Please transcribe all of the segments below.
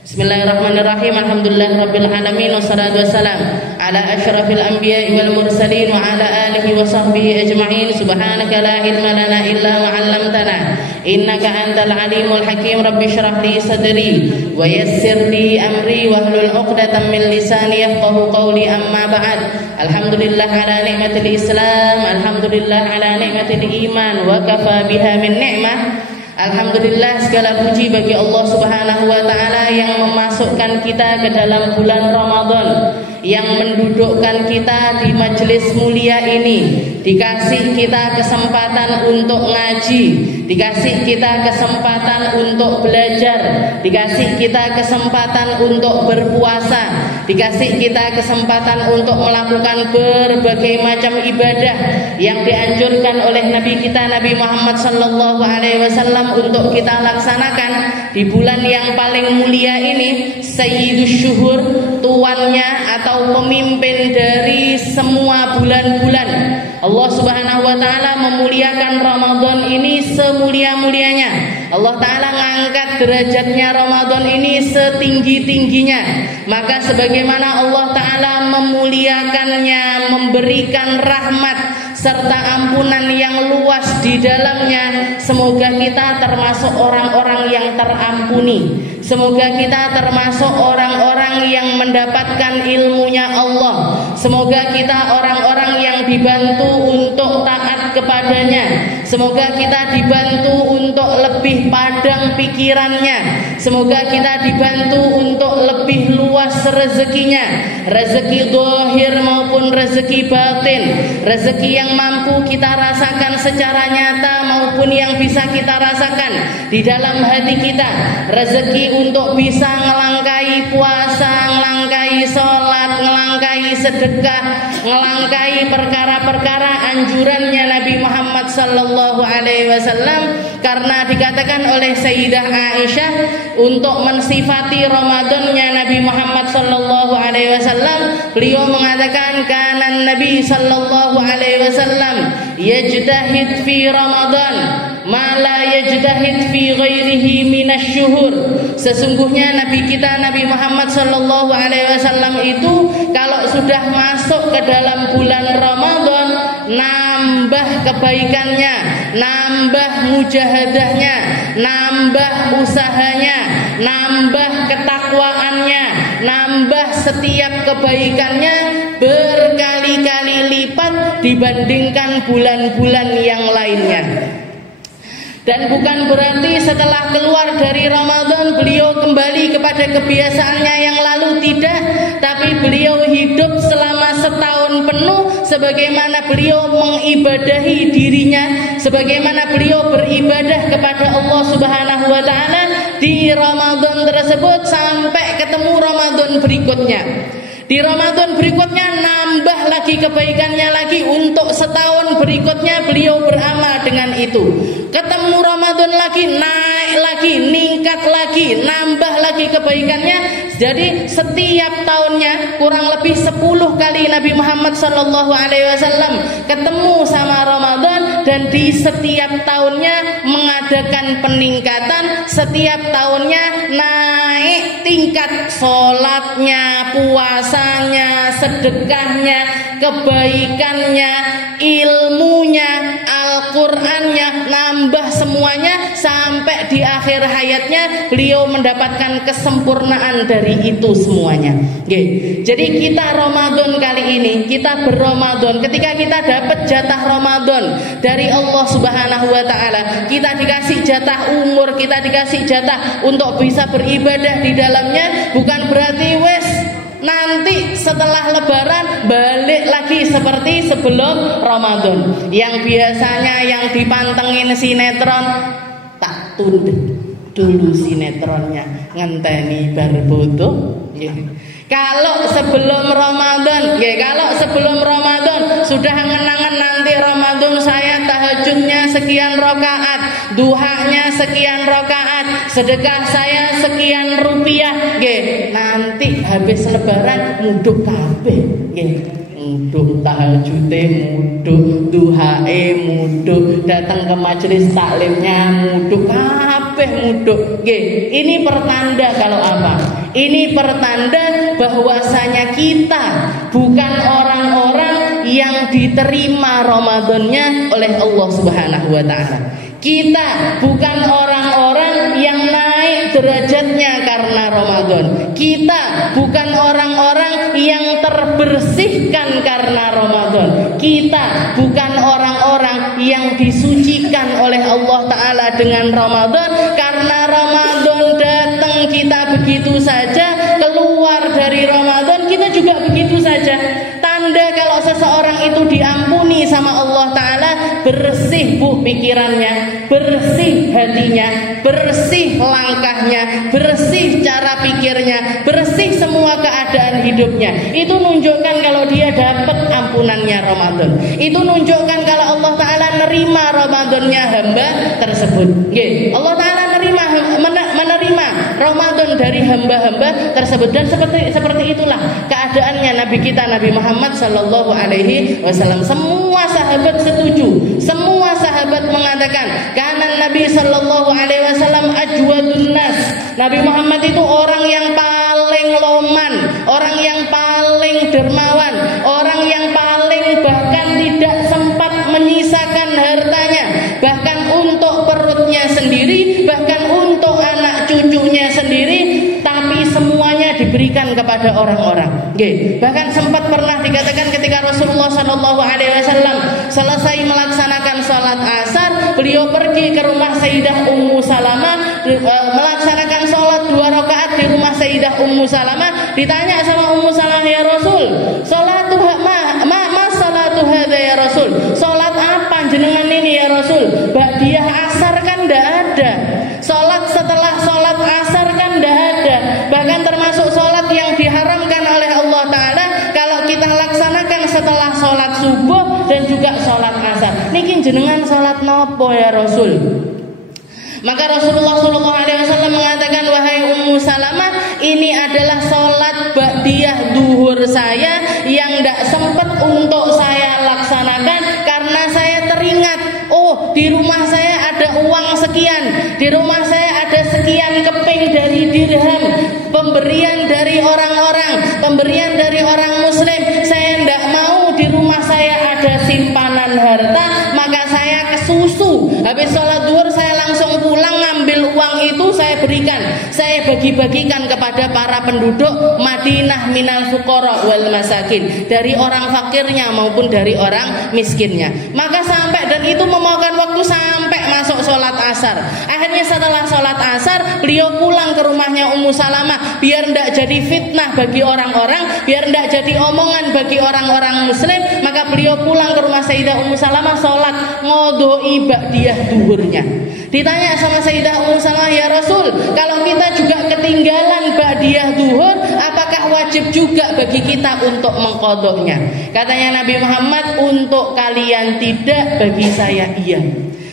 Bismillahirrahmanirrahim. Alhamdulillahirabbil alamin wassalatu wassalam ala asyrafil anbiya'i wal mursalin wa ala alihi wa sahbihi ajma'in. Subhanaka la ilma lana illa ma 'allamtana innaka antal alimul hakim. Rabbi shrah li sadri wa yassir li amri wahlul 'uqdatam min lisani yafqahu qawli. Amma ba'd. Alhamdulillah ala ni'matil Islam, alhamdulillah ala ni'matil iman, wa kafa biha min ni'mah. Alhamdulillah, segala puji bagi Allah Subhanahu wa taala yang memasukkan kita ke dalam bulan Ramadan, yang mendudukkan kita di majelis mulia ini, dikasih kita kesempatan untuk ngaji, dikasih kita kesempatan untuk belajar, dikasih kita kesempatan untuk berpuasa, dikasih kita kesempatan untuk melakukan berbagai macam ibadah yang dianjurkan oleh Nabi kita Nabi Muhammad sallallahu alaihi wasallam untuk kita laksanakan di bulan yang paling mulia ini, Sayyidus Syuhur, tuannya atau pemimpin dari semua bulan-bulan. Allah Subhanahu wa taala memuliakan Ramadan ini semulia-mulianya. Allah taala ngangkat derajatnya Ramadan ini setinggi-tingginya. Maka sebagaimana Allah taala memuliakannya, memberikan rahmat serta ampunan yang luas di dalamnya, semoga kita termasuk orang-orang yang terampuni. Semoga kita termasuk orang-orang yang mendapatkan ilmunya Allah. Semoga kita orang-orang yang dibantu untuk taat kepadanya. Semoga kita dibantu untuk lebih padang pikirannya. Semoga kita dibantu untuk lebih luas rezekinya, rezeki zahir maupun rezeki batin, rezeki yang mampu kita rasakan secara nyata maupun yang bisa kita rasakan di dalam hati kita, rezeki untuk bisa ngelangkai puasa, ngelangkai sholat, ngelangkai sedekah, ngelangkai perkara-perkara anjurannya Nabi Muhammad sallallahu alaihi wasallam. Karena dikatakan oleh Sayyidah Aisyah untuk mensifati Ramadannya Nabi Muhammad sallallahu alaihi wasallam, beliau mengatakan kanan Nabi sallallahu alaihi wasallam yajtahid fi Ramadan ma la yajtahid fi ghairihi minasyuhur. Sesungguhnya Nabi kita Nabi Muhammad sallallahu alaihi wasallam itu kalau sudah masuk ke dalam bulan Ramadan, nambah kebaikannya, nambah mujahadahnya, nambah usahanya, nambah ketakwaannya, nambah setiap kebaikannya berkali-kali lipat dibandingkan bulan-bulan yang lainnya. Dan bukan berarti setelah keluar dari Ramadan beliau kembali kepada kebiasaannya yang lalu, tidak. Tapi beliau hidup selama setahun penuh sebagaimana beliau mengibadahi dirinya, sebagaimana beliau beribadah kepada Allah Subhanahu wa taala di Ramadan tersebut sampai ketemu Ramadan berikutnya. Di Ramadan berikutnya nambah lagi kebaikannya lagi, untuk setahun berikutnya beliau beramal dengan itu. Ketemu Ramadan lagi, naik lagi, meningkat lagi, nambah lagi kebaikannya. Jadi setiap tahunnya kurang lebih 10 kali Nabi Muhammad sallallahu alaihi wasallam ketemu sama Ramadan, dan di setiap tahunnya mengadakan peningkatan, setiap tahunnya naik tingkat sholatnya, puasanya, sedekahnya, kebaikannya, ilmunya, Al-Qur'annya, nambah semuanya sampai di akhir hayatnya beliau mendapatkan kesempurnaan dari itu semuanya. Jadi kita Ramadan kali ini, kita berRamadan, ketika kita dapat jatah Ramadan dari Allah Subhanahu wa taala, kita dikasih jatah umur, kita dikasih jatah untuk bisa beribadah di dalamnya, bukan berarti wes nanti setelah lebaran balik lagi seperti sebelum Ramadan. Yang biasanya yang dipantengin sinetron, tak tunda dulu sinetronnya, ngenteni bar bodoh. Kalau sebelum Ramadan, kalau sebelum Ramadan sudah ngenangan nanti Ramadan saya tahajudnya sekian rakaat, duhanya sekian rakaat, sedekah saya sekian rupiah, nanti habis lebaran muduk kabeh, muduk tahajude, muduk duhae, muduk datang ke majelis taklimnya, muduk kabeh, muduk. Ini pertanda kalau apa? Ini pertanda bahwasanya kita bukan orang-orang yang diterima Ramadannya oleh Allah Subhanahu wa taala. Kita bukan orang-orang yang naik derajatnya karena Ramadan. Kita bukan orang-orang yang terbersihkan karena Ramadan. Kita bukan orang-orang yang disucikan oleh Allah Ta'ala dengan Ramadan. Karena Ramadan datang kita begitu saja, keluar dari Ramadan kita juga begitu saja. Tanda kalau seseorang itu diampuni sama Allah Ta'ala, bersih pikirannya, bersih hatinya, bersih langkahnya, bersih cara pikirnya, bersih semua keadaan hidupnya. Itu nunjukkan kalau dia dapat ampunannya Ramadan. Itu nunjukkan kalau Allah Ta'ala nerima Ramadannya hamba tersebut. Allah Ta'ala menerima Ramadan dari hamba-hamba tersebut. Dan seperti itulah keadaannya Nabi kita, Nabi Muhammad Sallallahu Alaihi Wasallam. Semua sahabat setuju, semua sahabat mengatakan karena Nabi Sallallahu Alaihi Wasallam ajwadun nas. Nabi Muhammad itu orang yang paling loman, orang yang paling dermawan, orang yang paling bahkan tidak sempat menyisakan hartanya, bahkan untuk perutnya sendiri, bahkan untuk anak cucunya sendiri, tapi semuanya diberikan kepada orang-orang. Bahkan sempat pernah dikatakan ketika Rasulullah Shallallahu Alaihi Wasallam selesai melaksanakan sholat asar, beliau pergi ke rumah Sayyidah Ummu Salamah, melaksanakan sholat 2 rakaat di rumah Sayyidah Ummu Salamah. Ditanya sama Ummu Salamah, ya Rasul, salatu hadza ya Rasul, sholat apa jenengan ini ya Rasul? Ba'diyah asar kan tidak ada, sholat setelah sholat asar kan tidak ada. Bahkan termasuk sholat yang diharamkan oleh Allah Ta'ala kalau kita laksanakan setelah sholat subuh dan juga sholat asar. Niki jenengan sholat nopo ya Rasul? Maka Rasulullah SAW mengatakan, wahai Ummu Salamah, ini adalah sholat ba'diyah duhur saya yang tidak sempat untuk saya laksanakan karena saya teringat, oh di rumah saya ada uang sekian, di rumah saya ada sekian keping dari dirham, pemberian dari orang-orang, pemberian dari orang muslim. Saya tidak mau di rumah saya ada simpanan harta, maka saya kesusu. Habis sholat duhur saya langsung pulang, ngambil uang itu saya berikan, saya bagi-bagikan kepada para penduduk Madinah minal fuqara wal masakin, dari orang fakirnya maupun dari orang miskinnya. Maka sampai, dan itu memakan waktu sampai masuk sholat asar. Akhirnya setelah sholat asar beliau pulang ke rumahnya Ummu Salamah, biar tidak jadi fitnah bagi orang-orang, biar tidak jadi omongan bagi orang-orang muslim. Maka beliau pulang ke rumah Sayyidah Ummu Salamah, sholat ngodoi ba'diyah duhurnya. Ditanya sama Sayyidah Ummu Salamah, ya Rasul, kalau kita juga ketinggalan ba'diyah duhur, apakah wajib juga bagi kita untuk mengqodoknya? Katanya Nabi Muhammad, untuk kalian tidak, bagi saya iya.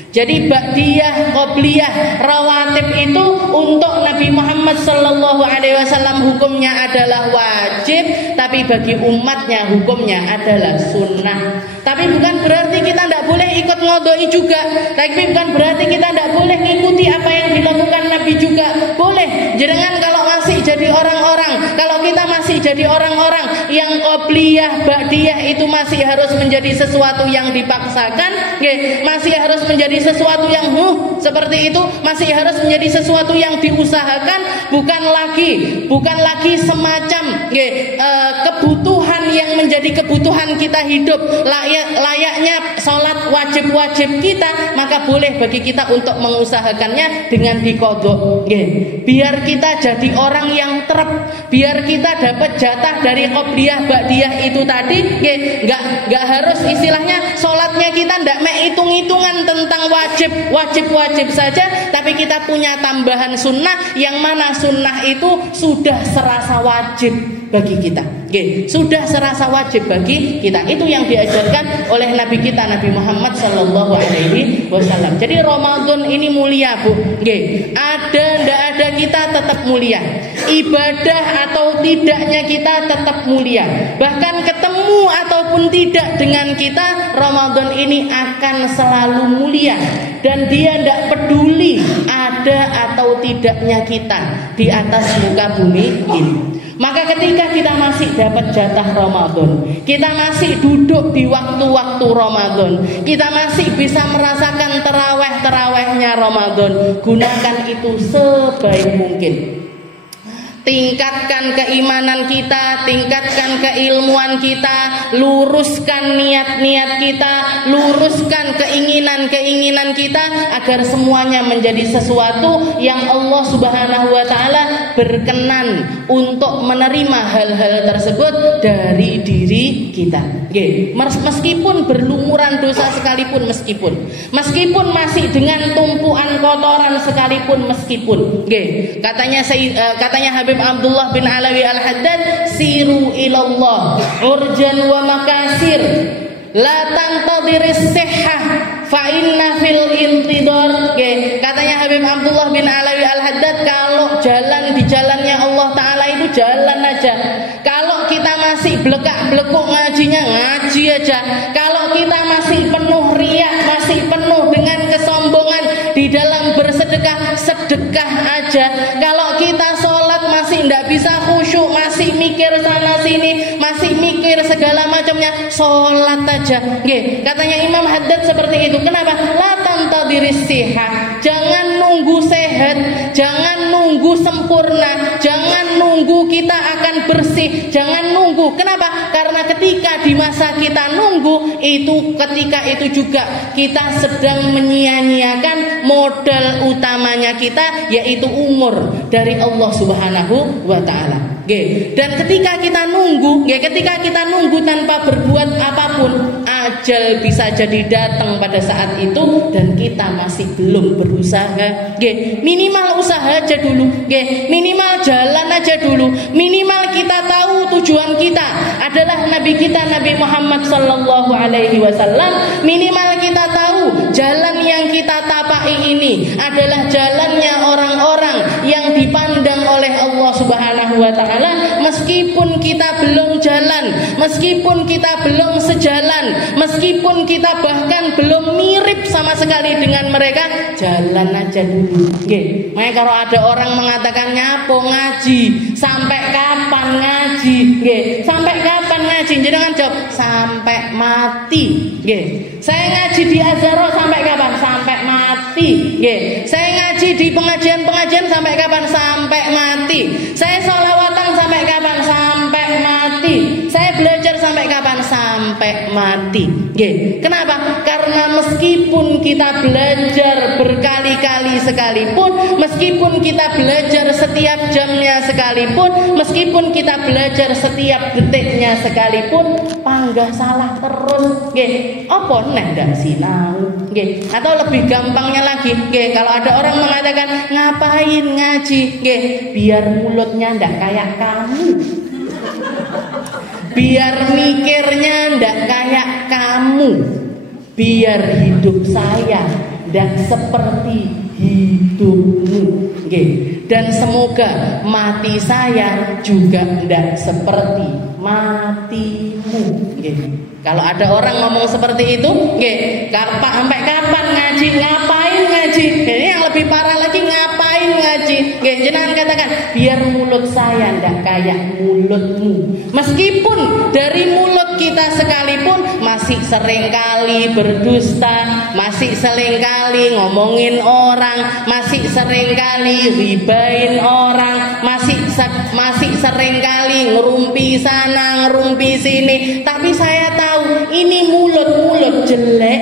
Jadi ba'diyah, qobliyah, rawatib itu untuk Nabi Muhammad Sallallahu Alaihi Wasallam hukumnya adalah wajib, tapi bagi umatnya hukumnya adalah sunnah. Tapi bukan berarti kita tidak boleh ikut ngodoi juga. Tapi bukan berarti kita tidak boleh mengikuti apa yang dilakukan Nabi juga. Boleh. Jangan kalau masih jadi orang-orang, kalau kita masih jadi orang-orang yang qobliyah, ba'diyah itu masih harus menjadi sesuatu yang dipaksakan, masih harus menjadi sesuatu yang seperti itu, masih harus menjadi sesuatu yang diusahakan, bukan lagi semacam kebutuhan yang menjadi kebutuhan kita hidup, layaknya sholat wajib-wajib kita, maka boleh bagi kita untuk mengusahakannya dengan diqodok. Biar kita jadi orang yang terep, biar kita dapat jatah dari qobliyah ba'diyah itu tadi. Nggak harus istilahnya sholatnya kita ndak hitung-hitungan tentang wajib saja, tapi kita punya tambahan sunnah, yang mana sunnah itu sudah serasa wajib bagi kita. Sudah serasa wajib bagi kita. Itu yang diajarkan oleh Nabi kita, Nabi Muhammad Sallallahu Alaihi Wasallam. Jadi Ramadan ini mulia, Bu. Ada ndak ada kita tetap mulia. Ibadah atau tidaknya kita tetap mulia. Bahkan ketemu ataupun tidak dengan kita, Ramadan ini akan selalu mulia. Dan dia tidak peduli ada ada atau tidaknya kita di atas muka bumi ini. Maka ketika kita masih dapat jatah Ramadan, kita masih duduk di waktu-waktu Ramadan, kita masih bisa merasakan terawih-terawihnya Ramadan, gunakan itu sebaik mungkin. Tingkatkan keimanan kita, tingkatkan keilmuan kita, luruskan niat-niat kita, luruskan keinginan-keinginan kita agar semuanya menjadi sesuatu yang Allah Subhanahu wa taala berkenan untuk menerima hal-hal tersebut dari diri kita. Meskipun berlumuran dosa sekalipun, meskipun masih dengan tumpuan kotoran sekalipun, katanya Habib Abdullah bin Alawi Al-Haddad, siru ilallah urjan wa makasir la tantadiris sihhah fa inna fil intidar. Katanya Habib Abdullah bin Alawi Al-Haddad, kalau jalan di jalannya Allah Ta'ala itu jalan aja. Kalau kita masih blekak-blekuk ngajinya, ngaji aja. Kalau kita masih penuh riya, masih penuh dengan kesombongan di dalam bersedekah, sedekah aja. Kalau kita sholat masih tidak bisa khusyuk, masih mikir sana sini, masih mikir segala macamnya, sholat aja. Katanya Imam Haddad seperti itu. Kenapa? La tantadiris sihah. Jangan nunggu sehat, jangan nunggu sempurna, jangan nunggu kita akan bersih, jangan nunggu. Kenapa? Karena ketika di masa kita nunggu itu, ketika itu juga kita sedang menyia-nyiakan modal utamanya kita, yaitu umur dari Allah Subhanahu wa taala. Dan ketika kita nunggu tanpa berbuat apapun, ajal bisa jadi datang pada saat itu dan kita masih belum berusaha. Minimal usaha aja dulu, minimal jalan aja dulu, minimal kita tahu tujuan kita adalah Nabi kita Nabi Muhammad sallallahu alaihi wasallam. Minimal kita tahu jalan yang kita tapai ini adalah jalannya orang-orang yang dipandang oleh Allah Subhanahu wa taala. Meskipun kita belum jalan, meskipun kita belum sejalan, meskipun kita bahkan belum mirip sama sekali dengan mereka, jalan aja dulu. Makanya kalau ada orang mengatakan nyapo ngaji, sampai kapan ngaji? Sampai kapan ngaji? Jangan jawab sampai mati. Saya ngaji di Azhar sampai kapan? Sampai mati. Saya ngaji di pengajian-pengajian sampai kapan? Sampai mati. Saya sholawatan sampai kapan? Sampai mati. Saya belajar sampai kapan? Sampai mati. Kenapa? Karena meskipun kita belajar berkali-kali sekalipun, meskipun kita belajar setiap jamnya sekalipun, meskipun kita belajar setiap detiknya sekalipun, panggah salah terus. Apa nek ndak sinau? Atau lebih gampangnya lagi, kalau ada orang mengatakan ngapain ngaji? Biar mulutnya ndak kayak kamu, biar mikirnya ndak kayak kamu, biar hidup saya ndak seperti hidupmu. Dan semoga mati saya juga ndak seperti matimu. Kalau ada orang ngomong seperti itu, sampai kapan ngaji? Ngapain ngaji? Ini yang lebih parah lagi, ngapain ngaji? Jangan katakan biar mulut saya ndak kayak mulutmu. Meskipun dari mulut kita sekalipun masih seringkali berdusta, masih seringkali ngomongin orang, masih seringkali ribain orang, masih seringkali ngerumpi sana, ngerumpi sini. Tapi saya tahu ini mulut-mulut jelek,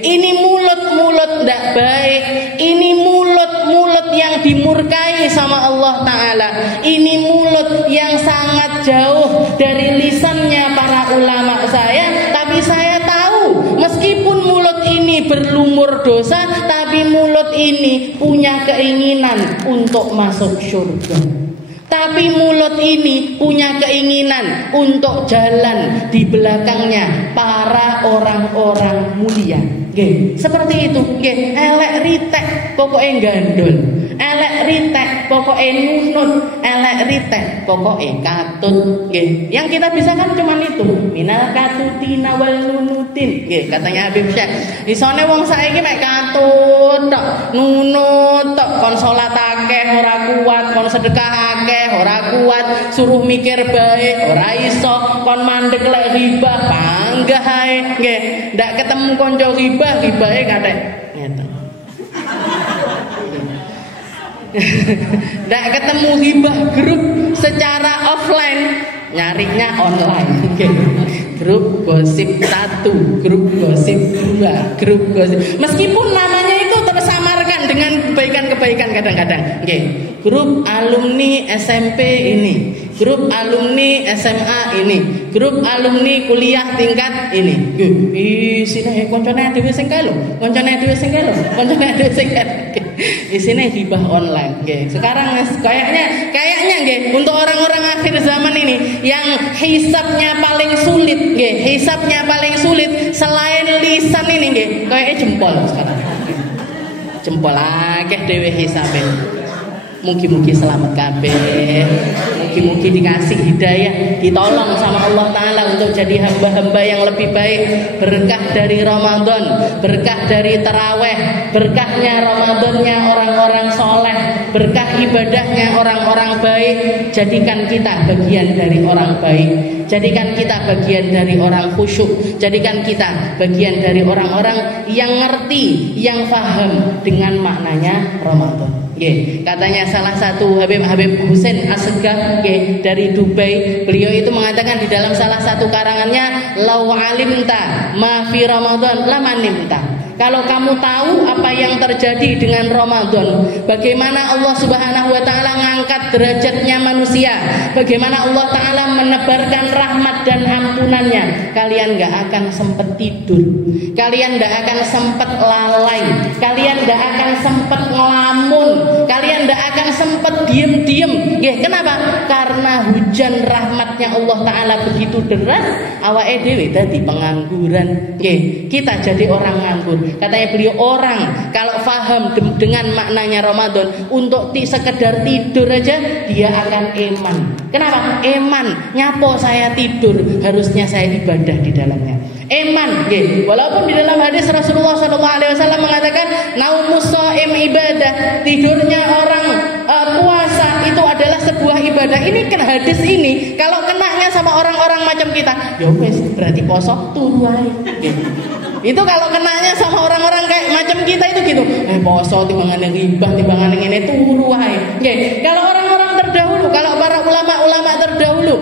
ini mulut-mulut ndak baik, ini mulut-mulut yang dimurkai sama Allah Ta'ala, ini mulut yang sangat jauh dari lisannya para ulama saya. Tapi saya tahu meskipun mulut ini berlumur dosa, tapi mulut ini punya keinginan untuk masuk surga. Tapi mulut ini punya keinginan untuk jalan di belakangnya para orang-orang mulia. Seperti itu. Elek ritek pokoknya gandul, elek ritek pokoknya nunut, elek ritek, pokoknya katut. Yang kita bisa kan cuma itu. Minal katutina wal nunutin. Katanya Habib Syekh. Isone wong saiki mek katut tok, nunut tok, kon salat akeh ora kuat, kon sedekah akeh ora kuat, suruh mikir baik ora iso, kon mandek lek ghibah panggah ae. Ndak ketemu kanca ghibah, ghibahe kathek. Ngeten. Nggak ketemu hibah grup secara offline, nyarinya online. Grup gosip 1, grup gosip 2, grup gosip. Meskipun namanya itu tersamarkan dengan kebaikan-kebaikan kadang-kadang. Grup alumni SMP ini, grup alumni SMA ini, grup alumni kuliah tingkat ini. Isine koncone dhewe sing kelo, koncone dhewe sing kelo, koncone dhewe sing kelo. Isine hibah online. Sekarang kayaknya untuk orang-orang akhir zaman ini yang hisabnya paling sulit, hisabnya paling sulit selain lisan ini kayaknya jempol sekarang. Jempol akeh dhewe hisabe. Mugi-mugi selamat kabeh. Mugi-mugi dikasih hidayah, ditolong sama Allah Ta'ala untuk jadi hamba-hamba yang lebih baik. Berkah dari Ramadan, berkah dari taraweh, berkahnya Ramadannya orang-orang soleh, berkah ibadahnya orang-orang baik. Jadikan kita bagian dari orang baik, jadikan kita bagian dari orang khusyuk, jadikan kita bagian dari orang-orang yang ngerti, yang paham dengan maknanya Ramadan. Katanya salah satu Habib Husain Assegaf dari Dubai, beliau itu mengatakan di dalam salah satu karangannya, lau alimta ma fi Ramadan lamanimta. Kalau kamu tahu apa yang terjadi dengan Ramadan, bagaimana Allah Subhanahu wa Ta'ala ngangkat derajatnya manusia, bagaimana Allah Ta'ala menebarkan rahmat dan ampunannya, kalian gak akan sempat tidur, kalian gak akan sempat lalai, kalian gak akan sempat ngelamun, kalian gak akan sempat diem-diem. Kenapa? Karena hujan rahmatnya Allah Ta'ala begitu deras, awake dhewe dadi pengangguran. Kita jadi orang nganggur. Katanya beliau, orang kalau paham dengan maknanya Ramadan, untuk sekedar tidur aja dia akan eman. Kenapa? Eman, nyapo saya tidur, harusnya saya ibadah di dalamnya. Eman, walaupun di dalam hadis Rasulullah SAW mengatakan naumus shaim ibadah, tidurnya orang puasa itu adalah sebuah ibadah. Ini kan hadis ini kalau kenanya sama orang-orang macam kita, ya wes berarti poso turu ae. Itu kalau kenanya sama orang-orang kayak macam kita itu gitu. Poso timbangan ghibah, timbangan ini turu wae. Kalau orang-orang terdahulu, kalau para ulama-ulama terdahulu,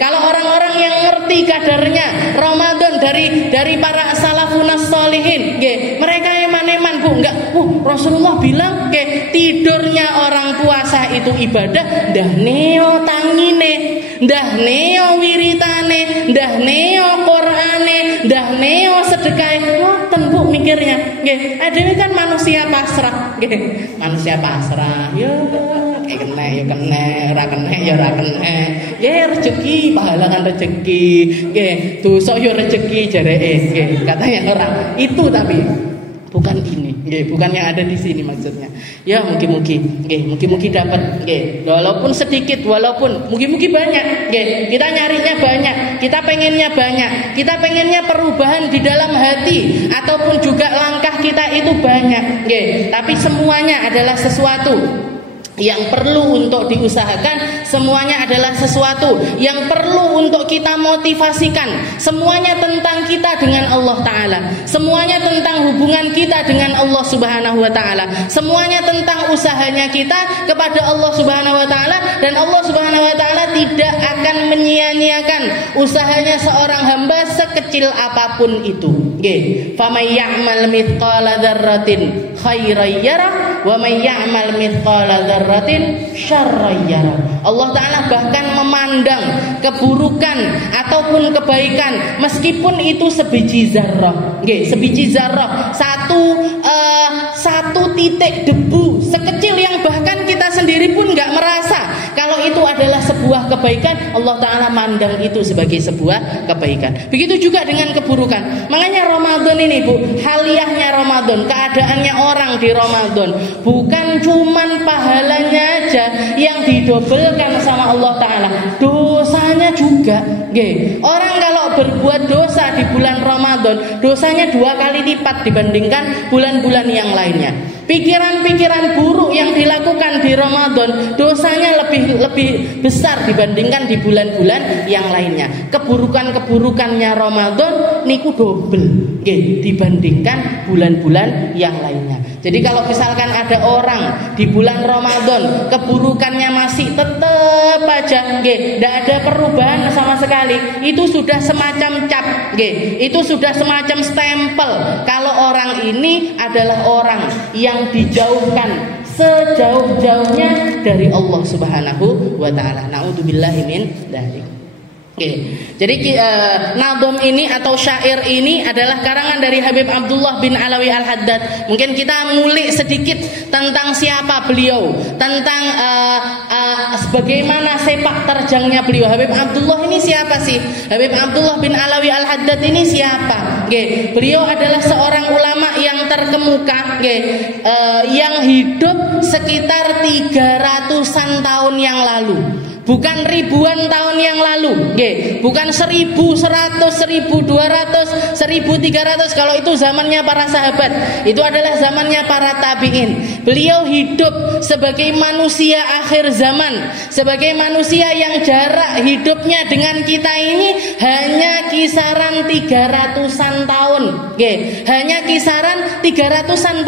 kalau orang-orang yang ngerti kadarnya Ramadan dari para salafun sholihin, mereka eman-eman Bu, enggak. Rasulullah bilang, tidurnya orang puasa itu ibadah, dah neo tangine, dah neo wiritane, dah neo Qur'ane, dah neo sedekah. Ngoten Bu mikirnya. Adewe kan manusia pasrah. Manusia pasrah. Ya kena ya kena, ora kena ya ora kena. Rezeki pahala kan rezeki. Dosa ya rezeki jareke. Katanya orang itu, tapi bukan ini, bukan yang ada di sini maksudnya. Ya mugi-mugi dapat, walaupun sedikit, walaupun mugi-mugi banyak. Kita nyarinya banyak, kita pengennya banyak, kita pengennya perubahan di dalam hati, ataupun juga langkah kita itu banyak. Tapi semuanya adalah sesuatu yang perlu untuk diusahakan, semuanya adalah sesuatu yang perlu untuk kita motivasikan. Semuanya tentang kita dengan Allah Ta'ala, semuanya tentang hubungan kita dengan Allah Subhanahu wa Ta'ala, semuanya tentang usahanya kita kepada Allah Subhanahu wa Ta'ala. Dan Allah Subhanahu wa Ta'ala tidak akan menyia-nyiakan usahanya seorang hamba sekecil apapun itu. Faman ya'mal mithqala dzarratin khairan yarah wa man ya'mal mithqala dzarratin syarran yarah. Allah Ta'ala bahkan memandang keburukan ataupun kebaikan meskipun itu sebiji zarrah. Sebiji zarrah, satu titik debu sekecil yang bahkan kita sendiri pun gak merasa kalau itu adalah sebuah kebaikan. Allah Ta'ala mandang itu sebagai sebuah kebaikan. Begitu juga dengan keburukan. Makanya Ramadan ini Bu, haliahnya Ramadan, keadaannya orang di Ramadan bukan cuman pahalanya saja yang didobelkan sama Allah Ta'ala, dosanya juga. Orang kalau berbuat dosa di bulan Ramadan, dosanya 2 kali lipat dibandingkan bulan-bulan yang lainnya. Pikiran-pikiran buruk yang dilakukan di Ramadan, dosanya lebih besar dibandingkan di bulan-bulan yang lainnya. Keburukan-keburukannya Ramadan niku double dibandingkan bulan-bulan yang lainnya. Jadi kalau misalkan ada orang di bulan Ramadan keburukannya masih tetap aja, tidak ada perubahan sama sekali, itu sudah semacam cap, itu sudah semacam stempel kalau orang ini adalah orang yang dijauhkan sejauh-jauhnya dari Allah Subhanahu wa Ta'ala. Na'udzubillahi min dzalik. Jadi nadom ini atau syair ini adalah karangan dari Habib Abdullah bin Alawi Al-Haddad. Mungkin kita ngulik sedikit tentang siapa beliau, tentang bagaimana sepak terjangnya beliau. Habib Abdullah ini siapa sih? Habib Abdullah bin Alawi Al-Haddad ini siapa? Beliau adalah seorang ulama yang terkemuka, yang hidup sekitar 300-an tahun yang lalu. Bukan ribuan tahun yang lalu, bukan 1100, 1200, 1300. Kalau itu zamannya para sahabat, itu adalah zamannya para tabi'in. Beliau hidup sebagai manusia akhir zaman, sebagai manusia yang jarak hidupnya dengan kita ini hanya kisaran 300-an tahun, hanya kisaran 300-an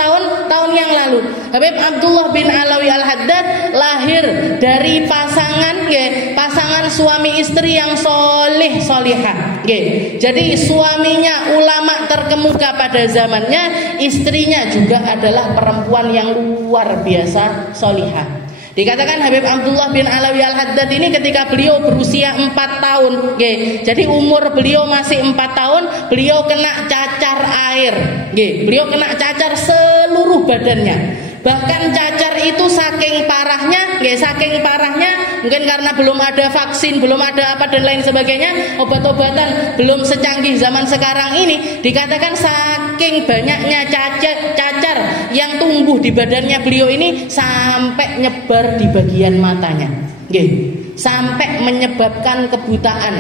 tahun yang lalu. Habib Abdullah bin Alawi Al-Haddad lahir dari pasangan suami istri yang solih solihah. Jadi suaminya ulama terkemuka pada zamannya, istrinya juga adalah perempuan yang luar biasa solihah. Dikatakan Habib Abdullah bin Alawi Al-Haddad ini ketika beliau berusia 4 tahun, jadi umur beliau masih 4 tahun, beliau kena cacar air, beliau kena cacar seluruh badannya. Bahkan cacar itu saking parahnya, mungkin karena belum ada vaksin, belum ada apa dan lain sebagainya, obat-obatan belum secanggih zaman sekarang ini. Dikatakan saking banyaknya cacar yang tumbuh di badannya beliau ini sampai nyebar di bagian matanya, sampai menyebabkan kebutaan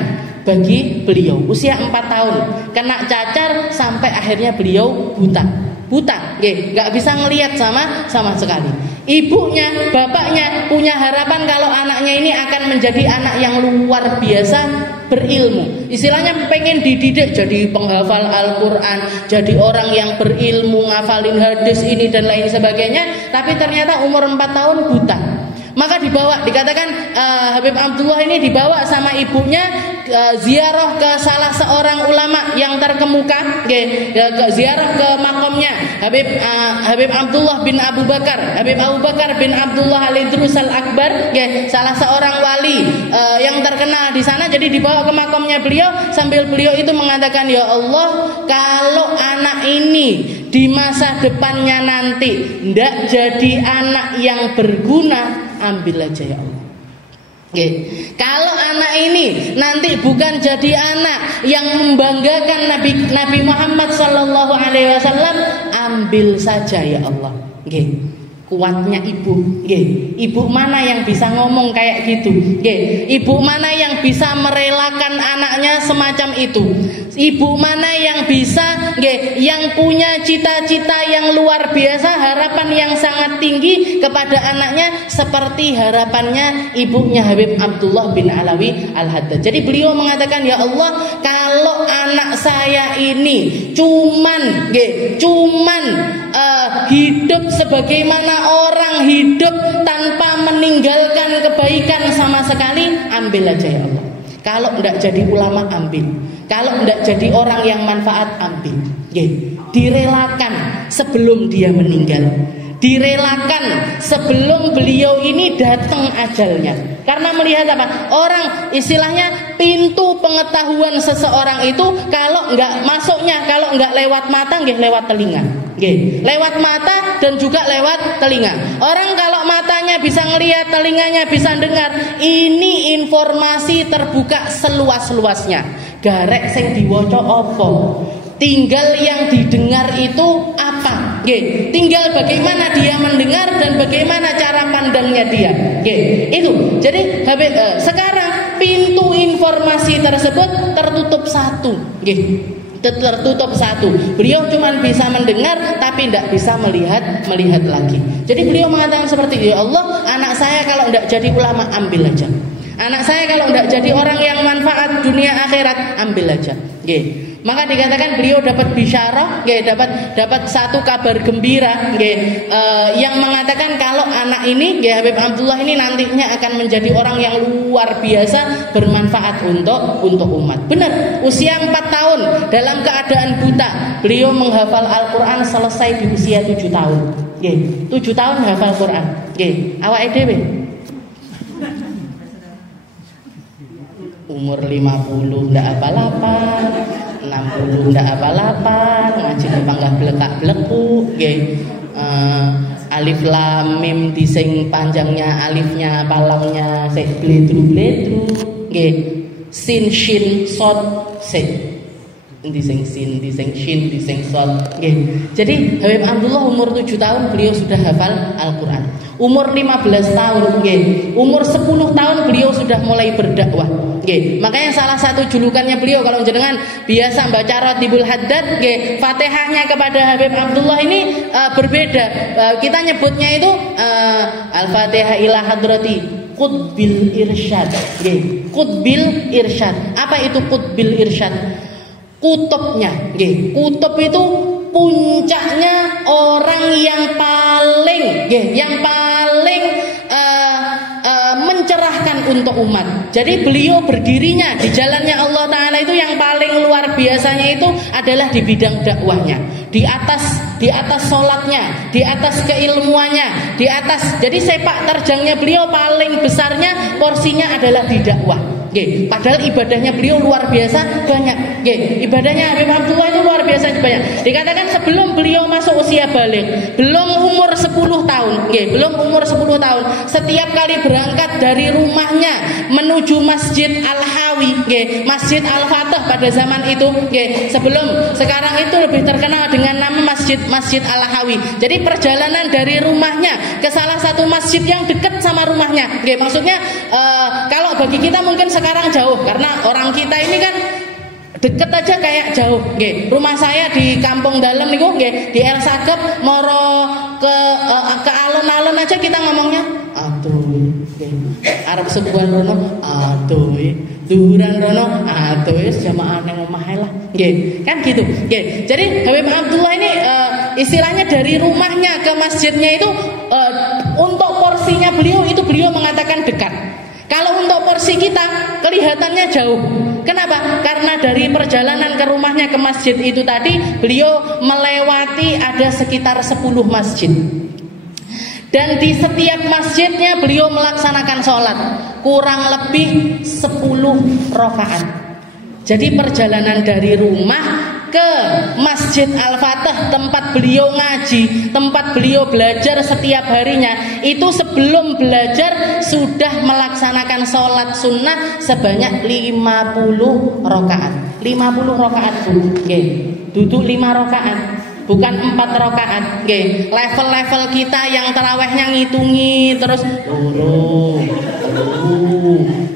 bagi beliau. Usia 4 tahun kena cacar sampai akhirnya beliau buta, nggak bisa ngelihat sama sekali. Ibunya, bapaknya punya harapan kalau anaknya ini akan menjadi anak yang luar biasa berilmu. Istilahnya pengen dididik jadi penghafal Al-Quran, jadi orang yang berilmu, ngafalin hadis ini dan lain sebagainya. Tapi ternyata umur 4 tahun buta. Maka dibawa, dikatakan Habib Abdullah ini dibawa sama ibunya ziarah ke salah seorang ulama yang terkemuka, ziarah ke makamnya Habib Abdullah bin Abu Bakar, Habib Abu Bakar bin Abdullah Al-Idrus Al-Akbar, salah seorang wali yang terkenal di sana. Jadi dibawa ke makamnya beliau sambil beliau itu mengatakan, ya Allah, kalau anak ini di masa depannya nanti ndak jadi anak yang berguna, ambil aja ya Allah. Kalau anak ini nanti bukan jadi anak yang membanggakan Nabi Muhammad sallallahu alaihi wasallam, ambil saja ya Allah. Kuatnya ibu, ibu mana yang bisa ngomong kayak gitu, ibu mana yang bisa merelakan anaknya semacam itu, ibu mana yang bisa, yang punya cita-cita yang luar biasa, harapan yang sangat tinggi kepada anaknya seperti harapannya ibunya Habib Abdullah bin Alawi Al-Haddad. Jadi beliau mengatakan, ya Allah, kalau anak saya ini cuman hidup sebagaimana orang hidup tanpa meninggalkan kebaikan sama sekali, ambil aja ya Allah. Kalau tidak jadi ulama, ambil. Kalau tidak jadi orang yang manfaat, ambil. Direlakan sebelum dia meninggal, direlakan sebelum beliau ini datang ajalnya. Karena melihat apa? Orang istilahnya pintu pengetahuan seseorang itu kalau nggak masuknya, kalau nggak lewat mata, lewat telinga. Lewat mata dan juga lewat telinga. Orang kalau matanya bisa ngelihat, telinganya bisa dengar, ini informasi terbuka seluas-luasnya. Garek sing diwaca apa? Tinggal yang didengar itu apa? Nggih, tinggal bagaimana dia mendengar dan bagaimana cara pandangnya dia. Nggih, itu. Jadi sekarang pintu informasi tersebut tertutup satu. Nggih. Tertutup satu. Beliau cuma bisa mendengar tapi tidak bisa melihat lagi. Jadi beliau mengatakan seperti itu, ya Allah, anak saya kalau tidak jadi ulama ambil aja. Anak saya kalau tidak jadi orang yang manfaat dunia akhirat ambil aja. Nggih. Maka dikatakan beliau dapat bisyarah, dapat satu kabar gembira, yang mengatakan kalau anak ini, Habib Abdullah ini nantinya akan menjadi orang yang luar biasa bermanfaat untuk umat. Benar, usia 4 tahun dalam keadaan buta, beliau menghafal Al-Quran selesai di usia 7 tahun. 7 tahun hafal Quran. Awake dhewe umur 50 ndak apa-apa, 60 ndak apa-apa, ngaji panggah blekak-bleku, alif lam mim dising panjangnya alifnya palangnya sik bledru-bledru, sin shin sod sik dising sin dising shin dising sod. Jadi Habib Abdullah umur 7 tahun beliau sudah hafal Al-Quran. Umur 15 tahun, umur 10 tahun beliau sudah mulai berdakwah. Makanya salah satu julukannya beliau kalau jenengan biasa baca Ratibul Haddad, Fatihahnya kepada Habib Abdullah ini berbeda. Kita nyebutnya itu Al-Fatihah ila hadrati Qutbil Irsyad. Qutbil Irsyad. Apa itu Qutbil Irsyad? Kutubnya, kutub itu puncaknya orang yang paling mencerahkan untuk umat. Jadi beliau berdirinya di jalannya Allah Ta'ala itu yang paling luar biasanya itu adalah di bidang dakwahnya, di atas sholatnya, di atas keilmuannya, jadi sepak terjangnya beliau paling besarnya porsinya adalah di dakwah. Padahal ibadahnya beliau luar biasa banyak. Ibadahnya Habib Abdullah itu luar biasa banyak. Dikatakan sebelum beliau masuk usia balik, belum umur 10 tahun, setiap kali berangkat dari rumahnya menuju Masjid Al-Hawi, Masjid Al-Fatah pada zaman itu, sebelum sekarang itu lebih terkenal dengan nama Masjid Al-Hawi. Jadi perjalanan dari rumahnya ke salah satu masjid yang dekat sama rumahnya, maksudnya kalau bagi kita mungkin sekarang jauh karena orang kita ini kan deket aja kayak jauh. Rumah saya di Kampung Dalem niku di El Sagep moro ke alun-alun aja kita ngomongnya aduh. Arab sebuah rono aduh. Duran rono aduh jamaah nang omahe lah. Kan gitu. Jadi Habib Abdullah ini istilahnya dari rumahnya ke masjidnya itu untuk porsinya beliau mengatakan dekat. Kalau untuk porsi kita kelihatannya jauh. Kenapa? Karena dari perjalanan ke rumahnya ke masjid itu tadi beliau melewati ada sekitar 10 masjid. Dan di setiap masjidnya beliau melaksanakan sholat kurang lebih 10 rakaat. Jadi perjalanan dari rumah ke Masjid Al-Fatah tempat beliau ngaji, tempat beliau belajar setiap harinya, itu sebelum belajar sudah melaksanakan sholat sunnah sebanyak 50 rakaat. 50 rakaat duduk 5 rakaat, bukan 4 rakaat. Level-level kita yang tarawehnya ngitungi terus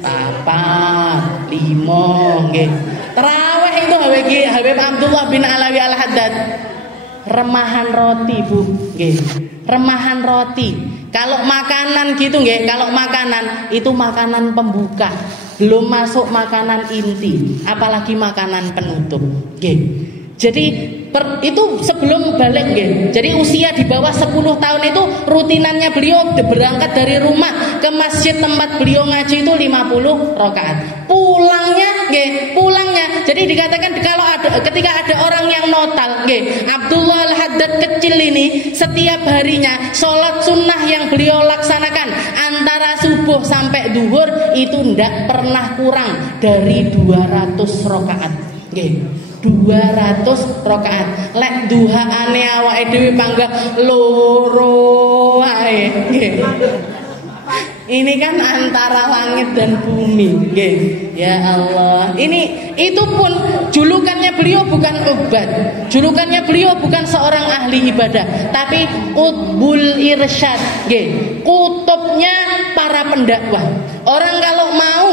papat 5. Taraweh itu Habib Abdullah bin Alawi Al-Haddad remahan roti, Bu. Remahan roti. Kalau makanan gitu kalau makanan itu makanan pembuka, belum masuk makanan inti, apalagi makanan penutup. Jadi itu sebelum balik. Jadi usia di bawah 10 tahun itu rutinannya beliau berangkat dari rumah ke masjid tempat beliau ngaji itu 50 rakaat. Pulangnya. Jadi dikatakan ketika ada orang yang notal, Abdullah Al-Haddad kecil ini setiap harinya sholat sunnah yang beliau laksanakan antara subuh sampai duhur itu tidak pernah kurang dari 200 rakaat. 200 rakaat. Lek duhaane awake dhewe panggah loro wae. Ini kan antara langit dan bumi, nggih. Ya Allah. Itu pun julukannya beliau bukan ubad. Julukannya beliau bukan seorang ahli ibadah, tapi qutbul irsyad, nggih. Kutubnya para pendakwah. Orang kalau mau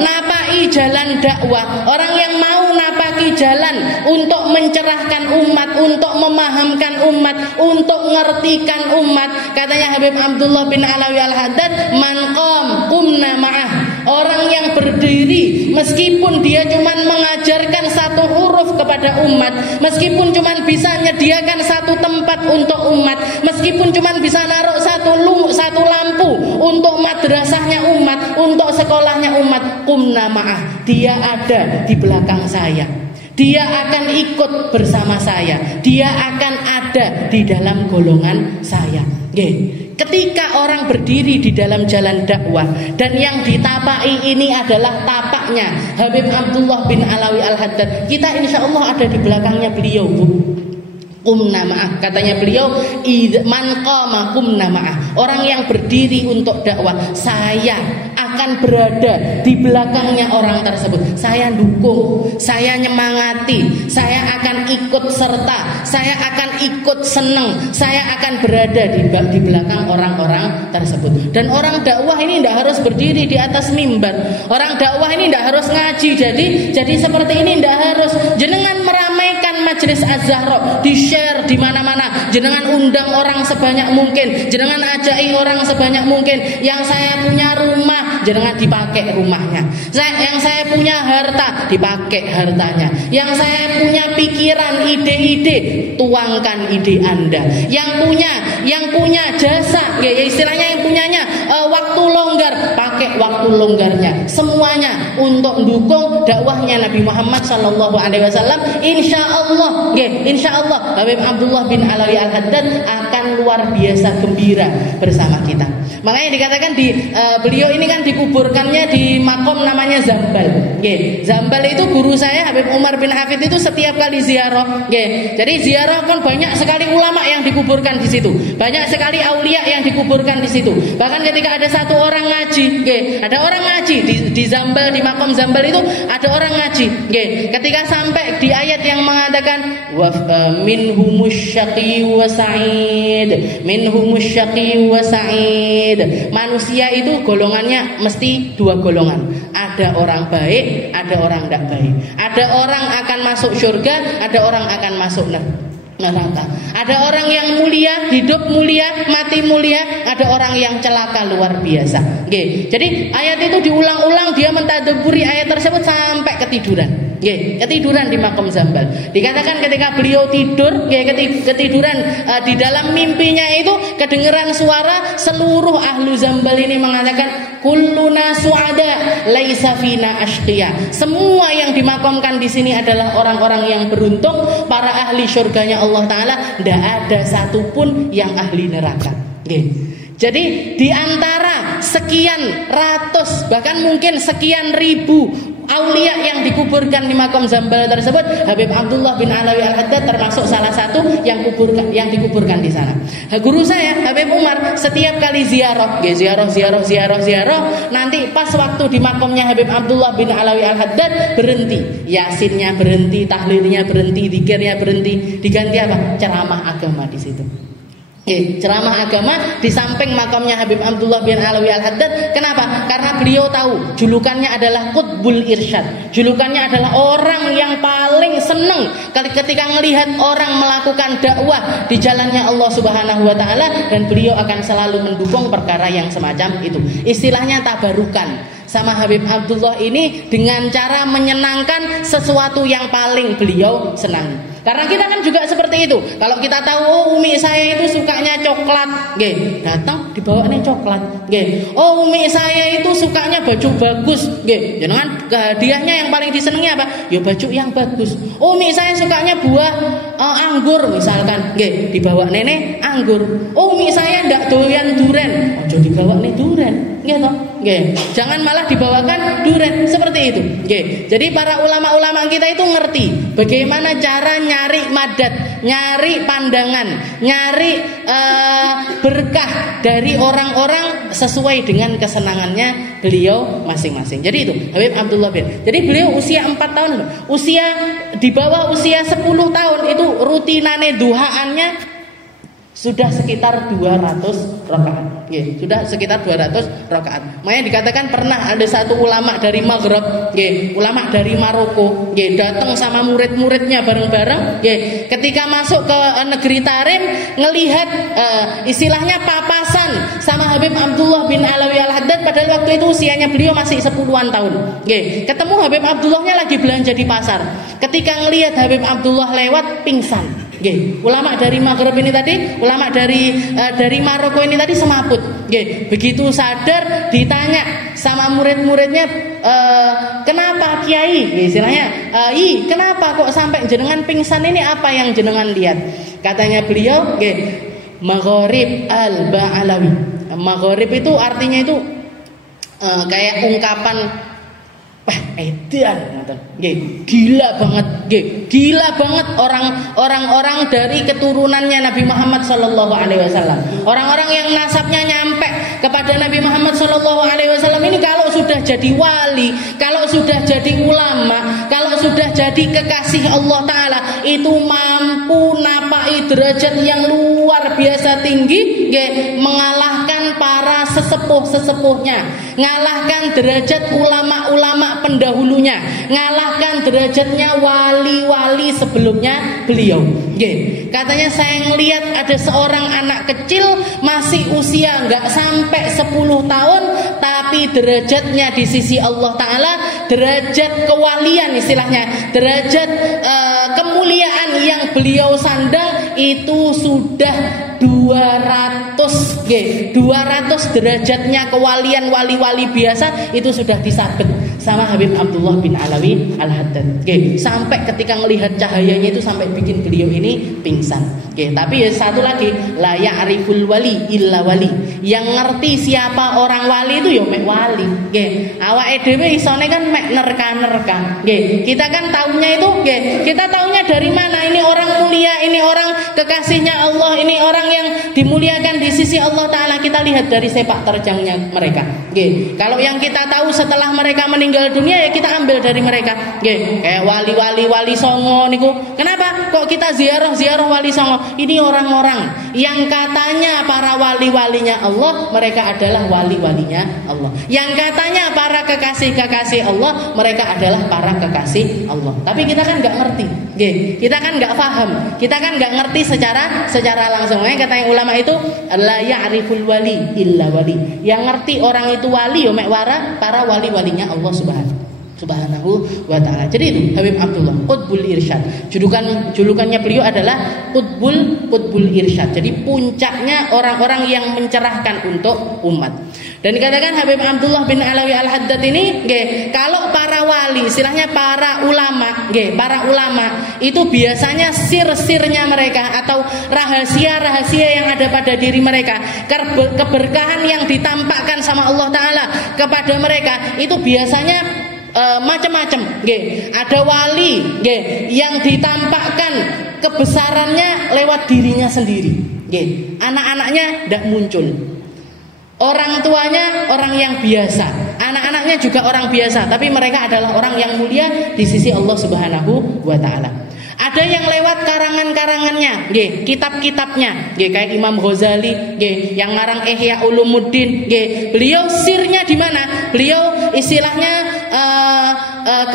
napai jalan dakwah, orang yang mau napaki jalan untuk mencerahkan umat, untuk memahamkan umat, untuk ngertikan umat, katanya Habib Abdullah bin Alawi Al-Haddad, man qam qumna ma'ah. Orang yang berdiri meskipun dia cuma mengajarkan satu huruf kepada umat, meskipun cuma bisa menyediakan satu tempat untuk umat, meskipun cuma bisa naruh satu lampu untuk madrasahnya umat, untuk sekolahnya umat, qumna ma'ah. Dia ada di belakang saya. Dia akan ikut bersama saya. Dia akan ada di dalam golongan saya. Ketika orang berdiri di dalam jalan dakwah dan yang ditapai ini adalah tapaknya Habib Abdullah bin Alawi Al-Haddad, kita insya Allah ada di belakangnya beliau, Bu. Qumna ma'ah, katanya beliau, man qama qumna ma'ah. Orang yang berdiri untuk dakwah, saya akan berada di belakangnya orang tersebut. Saya dukung, saya nyemangati, saya akan ikut serta, saya akan ikut seneng, saya akan berada di belakang orang-orang tersebut. Dan orang dakwah ini tidak harus berdiri di atas mimbar. Orang dakwah ini tidak harus ngaji. Jadi seperti ini tidak harus. Jenengan meramaikan majelis Az-Zahra, di-share di mana-mana. Jenengan undang orang sebanyak mungkin. Jenengan ajai orang sebanyak mungkin. Yang saya punya rumah, jenengan dipakai rumahnya. Yang saya punya harta, dipakai hartanya. Yang saya punya pikiran, ide-ide, tuangkan ide Anda. Yang punya jasa, ya istilahnya yang punyanya waktu longgar, pakai waktu longgarnya. Semuanya untuk mendukung dakwahnya Nabi Muhammad SAW. Insya Allah Habib Abdullah bin Alawi Al-Haddad akan luar biasa gembira bersama kita. Makanya dikatakan beliau ini kan dikuburkannya di makom namanya Zambal. Zambal itu guru saya Habib Umar bin Hafid itu setiap kali ziarah. Jadi ziarah kan banyak sekali ulama yang dikuburkan di situ. Banyak sekali aulia yang dikuburkan di situ. Bahkan ketika ada satu orang ngaji, ada orang ngaji di Zambal, di makom Zambal itu ada orang ngaji. Ketika sampai di ayat yang mengatakan minhumus syaqi wa sa'id, minhumus syaqi wa sa'id. Manusia itu golongannya mesti dua golongan. Ada orang baik, ada orang tidak baik. Ada orang akan masuk surga, ada orang akan masuk neraka. Ada orang yang mulia, hidup mulia, mati mulia. Ada orang yang celaka luar biasa. Jadi ayat itu diulang-ulang, dia mentadabburi ayat tersebut sampai ketiduran. Ketiduran di makom Zambal. Dikatakan ketika beliau tidur, ketiduran di dalam mimpinya itu kedengeran suara seluruh ahlu Zambal ini mengatakan kulluna suada laisa fina ashqiya. Semua yang dimakamkan di sini adalah orang-orang yang beruntung, para ahli surganya Allah Ta'ala. Tidak ada satupun yang ahli neraka. Jadi di antara sekian ratus, bahkan mungkin sekian ribu aulia yang dikuburkan di makom Zambal tersebut, Habib Abdullah bin Alawi Al-Haddad termasuk salah satu yang dikuburkan di sana. Guru saya Habib Umar setiap kali ziarah, nanti pas waktu di makomnya Habib Abdullah bin Alawi Al-Haddad berhenti, yasinnya berhenti, tahlilnya berhenti, zikirnya berhenti, diganti apa? Ceramah agama di situ. Ceramah agama di samping makamnya Habib Abdullah bin Alawi Al-Haddad. Kenapa? Karena beliau tahu julukannya adalah Qutbul Irsyad. Julukannya adalah orang yang paling senang ketika melihat orang melakukan dakwah di jalannya Allah Subhanahu wa Ta'ala, dan beliau akan selalu mendukung perkara yang semacam itu. Istilahnya tabarukan sama Habib Abdullah ini dengan cara menyenangkan sesuatu yang paling beliau senangi. Karena kita kan juga seperti itu. Kalau kita tahu umi saya itu sukanya coklat, datang dibawain coklat. Oh, umi saya itu sukanya baju bagus, jangan hadiahnya yang paling disenangi apa? Ya baju yang bagus. Umi saya sukanya buah anggur misalkan, dibawa nenek anggur. Umi saya ndak doyan duren, ojo dibawa nih duren, jangan malah dibawakan duren seperti itu. Jadi para ulama-ulama kita itu ngerti bagaimana cara nyari madat, nyari pandangan, nyari berkah dari orang-orang sesuai dengan kesenangannya beliau masing-masing. Jadi itu Habib Abdullah bin. Jadi beliau usia 4 tahun, usia di bawah usia 10 tahun itu rutinane duhaannya sudah sekitar 200 rakaat. Sudah sekitar 200 rakaat. Makanya dikatakan pernah ada satu ulama dari Maghrib, ulama dari Maroko, datang sama murid-muridnya bareng-bareng, ketika masuk ke negeri Tarim ngelihat istilahnya papasan sama Habib Abdullah bin Alawi Al-Haddad, padahal waktu itu usianya beliau masih 10-an tahun. Ketemu Habib Abdullahnya lagi belanja di pasar. Ketika ngelihat Habib Abdullah lewat, pingsan. Ulama dari Maghrib ini tadi, ulama dari Maroko ini tadi semaput. Begitu sadar ditanya sama murid-muridnya, kenapa Kiai? Istilahnya, kenapa kok sampai jenengan pingsan ini, apa yang jenengan lihat? Katanya beliau, Maghrib al-Ba'alawi. Maghrib itu artinya itu kayak ungkapan edan, gila banget, gila banget orang-orang dari keturunannya Nabi Muhammad Sallallahu Alaihi Wasallam, orang-orang yang nasabnya nyampe kepada Nabi Muhammad Sallallahu Alaihi Wasallam ini kalau sudah jadi wali, kalau sudah jadi ulama, kalau sudah jadi kekasih Allah Taala, itu mampu napai derajat yang luar biasa tinggi, mengalahkan para sesepuh-sesepuhnya, ngalahkan derajat ulama-ulama pendahulunya, ngalahkan derajatnya wali-wali sebelumnya beliau. Katanya saya ngelihat ada seorang anak kecil masih usia nggak sampai 10 tahun, tapi derajatnya di sisi Allah Ta'ala, derajat kewalian istilahnya, derajat kemuliaan yang beliau sandang itu sudah 200 derajatnya kewalian wali-wali biasa itu sudah disabet sama Habib Abdullah bin Alawi Al-Haddad. Sampai ketika melihat cahayanya itu sampai bikin beliau ini pingsan. Tapi satu lagi, la ya'riful wali illa wali. Yang ngerti siapa orang wali itu ya mek wali. Awake dhewe isone kan mek nerka-nerka. Kita kan taunya itu, kita taunya dari mana? Ini orang mulia, ini orang kekasihnya Allah, ini orang yang dimuliakan di sisi Allah Ta'ala. Kita lihat dari sepak terjangnya mereka. Kalau yang kita tahu setelah mereka meninggal dunia, ya kita ambil dari mereka. Kayak wali songo niku. Kenapa kok kita ziarah wali songo? Ini orang-orang yang katanya para wali-walinya Allah, mereka adalah wali-walinya Allah. Yang katanya para kekasih-kekasih Allah, mereka adalah para kekasih Allah. Tapi kita kan nggak ngerti. Kita kan nggak paham. Kita kan nggak ngerti secara langsung. Makanya katanya ulama itu la ya'riful wali illa wali. Yang ngerti orang itu wali yo mek para wali-walinya Allah Subhanahu wa ta'ala. Jadi itu Habib Abdullah Qutbul Irsyad. Julukannya beliau adalah Qutbul Irsyad. Jadi puncaknya orang-orang yang mencerahkan untuk umat. Dan dikatakan Habib Abdullah bin Alawi Al-Haddad ini, kalau para wali, istilahnya para ulama itu biasanya sir-sirnya mereka atau rahasia-rahasia yang ada pada diri mereka, keberkahan yang ditampakkan sama Allah Ta'ala kepada mereka itu biasanya macam-macam. Ada wali yang ditampakkan kebesarannya lewat dirinya sendiri. Anak-anaknya tidak muncul. Orang tuanya orang yang biasa, anak-anaknya juga orang biasa, tapi mereka adalah orang yang mulia di sisi Allah Subhanahu wa Ta'ala. Ada yang lewat karangan-karangannya, kitab-kitabnya, kayak Imam Ghazali, yang ngarang Ihya Ulumuddin, beliau sirnya di mana? Beliau istilahnya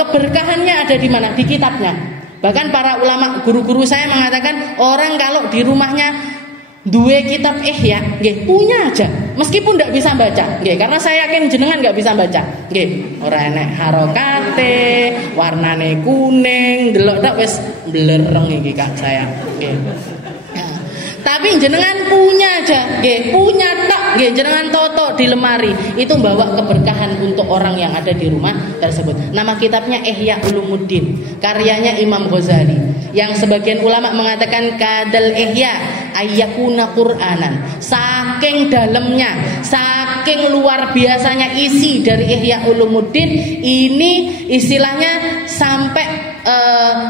keberkahannya ada di mana? Di kitabnya. Bahkan para ulama, guru-guru saya mengatakan orang kalau di rumahnya dua kitab Ihya, punya aja, meskipun tidak bisa baca, karena saya yakin jenengan nggak bisa baca, ora enek harokate, warnane kuning, delok tak wis blereng iki Kak saya, tapi jenengan punya aja, punya tak, jenengan toto di lemari, itu bawa keberkahan untuk orang yang ada di rumah tersebut. Nama kitabnya Ihya Ulumuddin, karyanya Imam Ghazali, yang sebagian ulama mengatakan kadal Ihya ayyakuna Qur'anan. Saking dalamnya, saking luar biasanya isi dari Ihya Ulumuddin ini, istilahnya sampai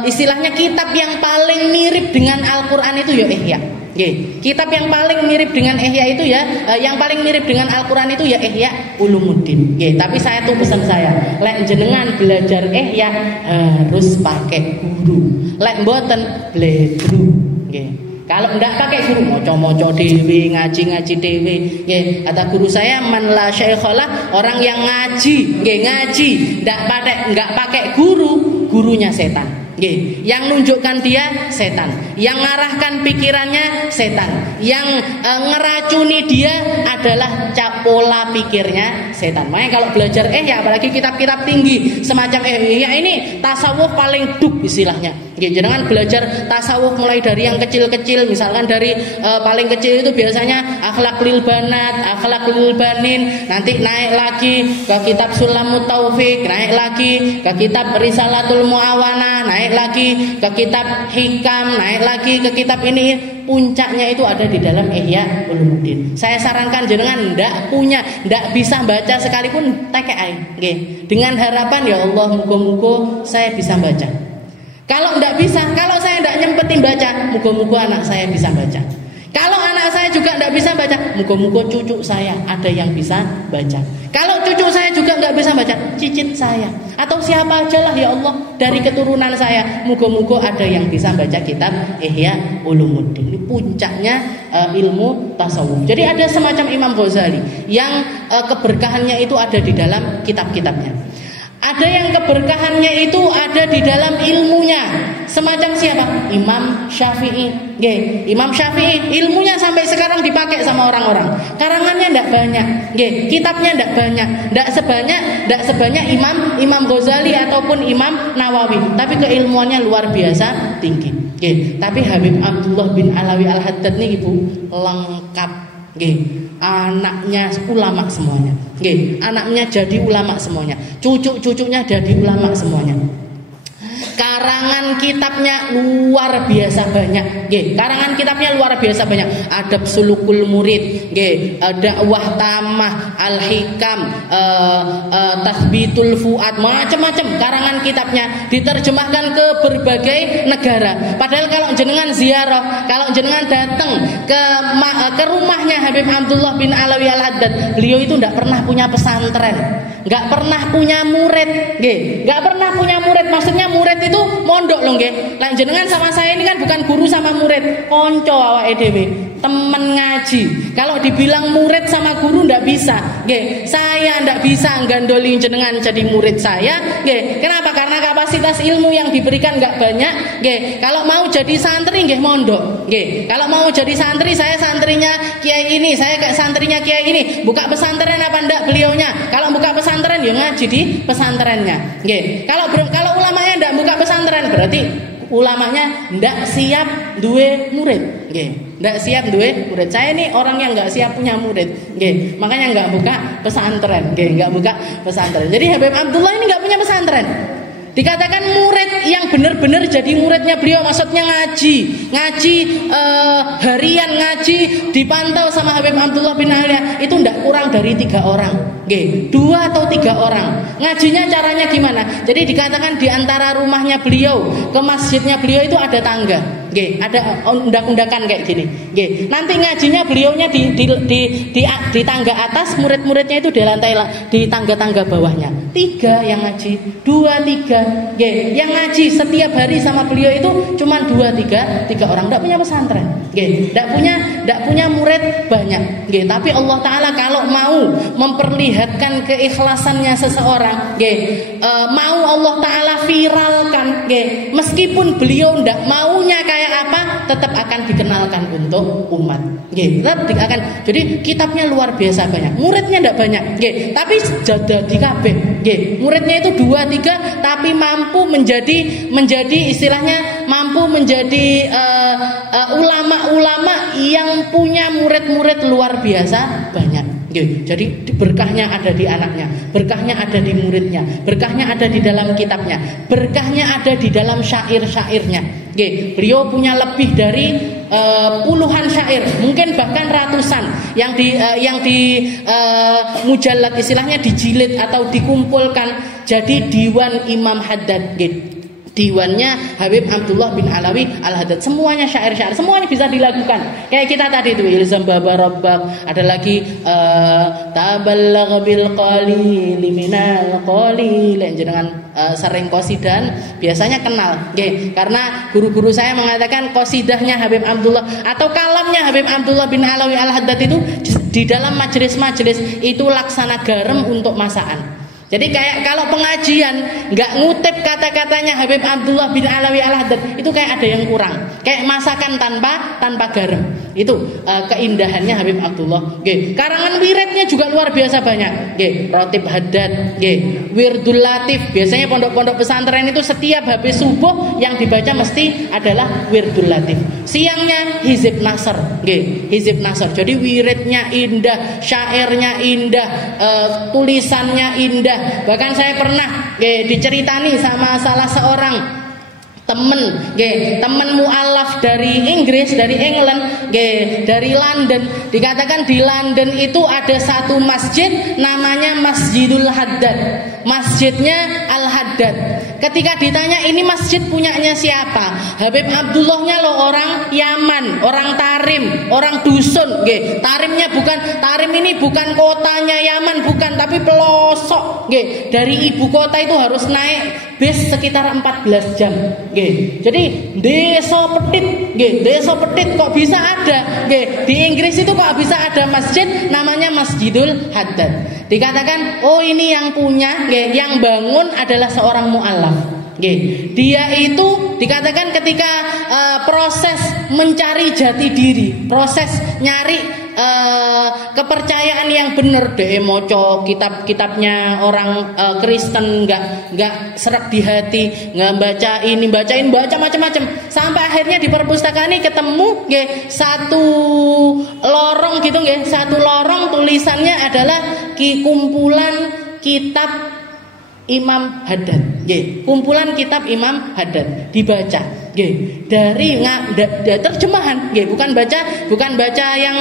istilahnya kitab yang paling mirip dengan Al-Qur'an itu ya Ihya. Nggih, kitab yang paling mirip dengan Ihya itu ya, yang paling mirip dengan Al-Qur'an itu ya Ihya Ulumuddin. Nggih, tapi saya tuh pesan saya, lek jenengan belajar Ihya harus pakai guru. Lek mboten bledru. Nggih. Kalau ndak pakai guru moco-moco dhewe, ngaji-ngaji dhewe. Nggih, kata guru saya man la syaikhalah, orang yang ngaji, nggih ngaji, ndak pakai guru, gurunya setan. Nggih, yang nunjukkan dia setan, yang ngarahkan pikirannya setan, yang ngeracuni dia adalah pola pikirnya setan. Makanya kalau belajar ya apalagi kitab-kitab tinggi semacam ya ini tasawuf paling duk istilahnya. Nggih, jangan belajar tasawuf mulai dari yang kecil-kecil, misalkan dari paling kecil itu biasanya akhlaqul banat, akhlaqul banin, nanti naik lagi ke kitab Sulamut Taufik, naik lagi ke kitab Risalatul Muawana, naik lagi ke kitab Hikam, naik lagi ke kitab ini. Puncaknya itu ada di dalam Ihya Ulumuddin. Saya sarankan jenengan ndak bisa baca sekalipun TKI, nggih. Dengan harapan ya Allah muga-muga saya bisa baca. Kalau ndak bisa, kalau saya ndak nyempetin baca, muga-muga anak saya bisa baca. Kalau anak saya juga ndak bisa baca, muga-muga cucu saya ada yang bisa baca. Kalau cucu saya juga nggak bisa baca, cicit saya atau siapa aja lah ya Allah dari keturunan saya, muga-muga ada yang bisa baca kitab Ihya Ulumuddin. Ini puncaknya ilmu tasawuf. Jadi ada semacam Imam Ghazali yang keberkahannya itu ada di dalam kitab-kitabnya. Ada yang keberkahannya itu ada di dalam ilmunya. Semacam siapa? Imam Syafi'i. Nggih, Imam Syafi'i ilmunya sampai sekarang dipakai sama orang-orang. Karangannya ndak banyak, nggih, kitabnya ndak banyak, ndak sebanyak Imam Ghazali ataupun Imam Nawawi, tapi keilmuannya luar biasa tinggi. Nggih, tapi Habib Abdullah bin Alawi Al-Haddad nih Ibu lengkap. Nggih. Anaknya ulama semuanya. Nggih, anaknya jadi ulama semuanya. Cucu-cucunya jadi ulama semuanya. Karangan kitabnya luar biasa banyak. Nggih, karangan kitabnya luar biasa banyak. Adab Sulukul Murid, nggih, Dakwah Tamah, Al-Hikam, Tathbitul Fuad, macam-macam karangan kitabnya diterjemahkan ke berbagai negara. Padahal kalau jenengan ziarah, kalau jenengan datang ke rumahnya Habib Abdullah bin Alawi Al-Haddad, beliau itu tidak pernah punya pesantren, nggak pernah punya murid, nggih, nggak pernah punya murid. Maksudnya murid itu mondok loh nggih. Lah jenengan sama saya ini kan bukan guru sama murid, konco awake dhewe, temen ngaji. Kalau dibilang murid sama guru ndak bisa, nggih. Saya ndak bisa gandoli jenengan jadi murid saya, nggih. Kenapa? Karena kapasitas ilmu yang diberikan nggak banyak, nggih. Kalau mau jadi santri nggih mondok, nggih. Kalau mau jadi santri, saya santrinya kiai ini, saya kayak santrinya kiai ini. Buka pesantren apa ndak beliaunya? Kalau buka pesantren ya ngaji di pesantrennya, nggih. Kalau ulamanya ndak buka pesantren, berarti ulamanya ndak siap duwe murid, nggih. Ndak siap duwe murid. Saya ini orang yang nggak siap punya murid, nggih. Makanya nggak buka pesantren, nggih, nggak buka pesantren. Jadi Habib Abdullah ini nggak punya pesantren. Dikatakan murid yang benar-benar jadi muridnya beliau, maksudnya ngaji harian, ngaji dipantau sama Habib Abdullah bin Ali itu tidak kurang dari 3 orang, nggih, 2 atau 3 orang. Ngajinya caranya gimana? Jadi dikatakan di antara rumahnya beliau ke masjidnya beliau itu ada tangga, nggih, ada undak-undakan kayak gini, nggih. Nanti ngajinya beliaunya di tangga atas, murid-muridnya itu di lantai, di tangga-tangga bawahnya. 3 yang ngaji, 2-3. Nggih, yang ngaji setiap hari sama beliau itu cuma 2-3 orang, enggak punya pesantren. Nggih, enggak punya murid banyak. Nggih, tapi Allah taala kalau mau memperlihatkan keikhlasannya seseorang, nggih, mau Allah taala viralkan, nggih, meskipun beliau enggak maunya kayak apa, tetap akan dikenalkan untuk umat. Nggih, tetap akan. Jadi kitabnya luar biasa banyak. Muridnya enggak banyak, nggih, tapi jadi kabeh. Nggih, muridnya itu 2-3 tapi mampu menjadi istilahnya mampu menjadi ulama-ulama yang punya murid-murid luar biasa banyak. Jadi berkahnya ada di anaknya, berkahnya ada di muridnya, berkahnya ada di dalam kitabnya, berkahnya ada di dalam syair-syairnya. Beliau punya lebih dari puluhan syair, mungkin bahkan ratusan yang di mujallad, istilahnya dijilid atau dikumpulkan jadi Diwan Imam Haddad. diwannya Habib Abdullah bin Alawi Al-Haddad, semuanya syair-syair, semuanya bisa dilakukan. Kayak kita tadi itu ilzam baba rabbak, ada lagi taballagh bil qalil minal qalil, jenengan sering qasidan biasanya kenal nggih, karena guru-guru saya mengatakan qasidahnya Habib Abdullah atau kalamnya Habib Abdullah bin Alawi Al-Haddad itu di dalam majelis-majelis itu laksana garam untuk masakan. Jadi kayak kalau pengajian nggak ngutip kata-katanya Habib Abdullah bin Alawi Al-Haddad itu kayak ada yang kurang. Kayak masakan tanpa garam. Itu keindahannya Habib Abdullah. Nggih. Karangan wiridnya juga luar biasa banyak. Nggih, Rotib Haddad, nggih. Wirdul Latif. Biasanya pondok-pondok pesantren itu setiap habis subuh yang dibaca mesti adalah Wirdul Latif. Siangnya Hizib Nasr, nggih. Hizib Nasr. Jadi wiridnya indah, syairnya indah, tulisannya indah. Bahkan saya pernah diceritani sama salah seorang temen mu'alaf dari Inggris, dari England, dari London. Dikatakan di London itu ada satu masjid namanya Masjidul Haddad, masjidnya Al-Haddad. Ketika ditanya ini masjid punyanya siapa, Habib Abdullahnya loh orang Yaman, orang Tarim, orang dusun. Tarimnya Tarim ini bukan kotanya Yaman, bukan, tapi pelosok. Dari ibu kota itu harus naik bis sekitar 14 jam. Jadi desa Petit kok bisa ada. Di Inggris itu kok bisa ada masjid namanya Masjidul Haddad. Dikatakan oh ini yang punya, yang bangun adalah seorang mu'alaf. Dia itu dikatakan ketika proses mencari jati diri, proses nyari kepercayaan yang benar, moco kitab-kitabnya orang Kristen nggak serak di hati, nggak baca macam-macam, sampai akhirnya di perpustakaan ini ketemu satu lorong gitu, satu lorong tulisannya adalah kumpulan kitab Imam Haddad, kumpulan kitab Imam Haddad dibaca, dari terjemahan, bukan baca yang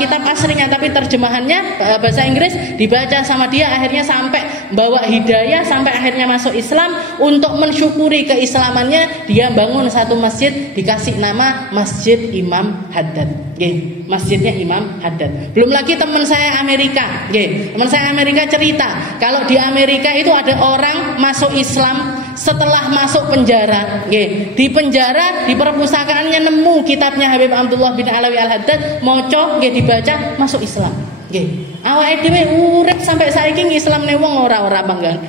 kitab aslinya, tapi terjemahannya bahasa Inggris dibaca sama dia, akhirnya sampai bawa hidayah, sampai akhirnya masuk Islam. Untuk mensyukuri keislamannya, dia bangun satu masjid dikasih nama Masjid Imam Haddad, masjidnya Imam Haddad. Belum lagi teman saya Amerika, cerita kalau di Amerika itu ada orang masuk Islam setelah masuk penjara. Di penjara, di perpustakaannya nemu kitabnya Habib Abdullah bin Alawi Al-Haddad, moco, dibaca, masuk Islam. Awake dhewe urip sampai saiki Islamne wong ora bangga.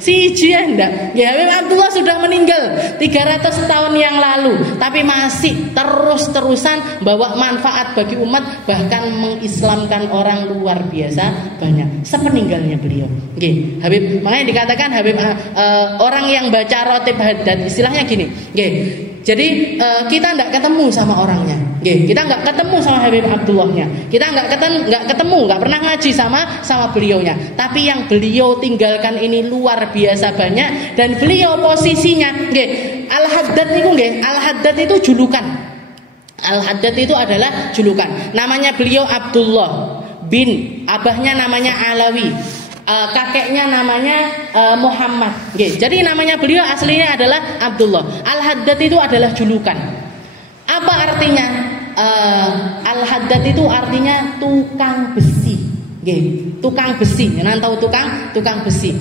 Siji ndak. Habib Abdullah sudah meninggal 300 tahun yang lalu, tapi masih terus-terusan bawa manfaat bagi umat, bahkan mengislamkan orang luar biasa banyak sepeninggalnya beliau. Habib, makanya dikatakan Habib orang yang baca Rotib Haddad istilahnya gini. Jadi kita nggak ketemu sama orangnya, kita nggak ketemu sama Habib Abdullahnya, kita nggak ketemu, nggak pernah ngaji sama beliaunya. Tapi yang beliau tinggalkan ini luar biasa banyak, dan beliau posisinya, Al-Haddad itu, Al-Haddad itu julukan. Al-Haddad itu adalah julukan. Namanya beliau Abdullah bin, abahnya namanya Alawi. Kakeknya namanya Muhammad. Jadi namanya beliau aslinya adalah Abdullah. Al-Haddad itu adalah julukan. Apa artinya? Al-Haddad itu artinya tukang besi. Tukang besi. Jangan tahu tukang besi.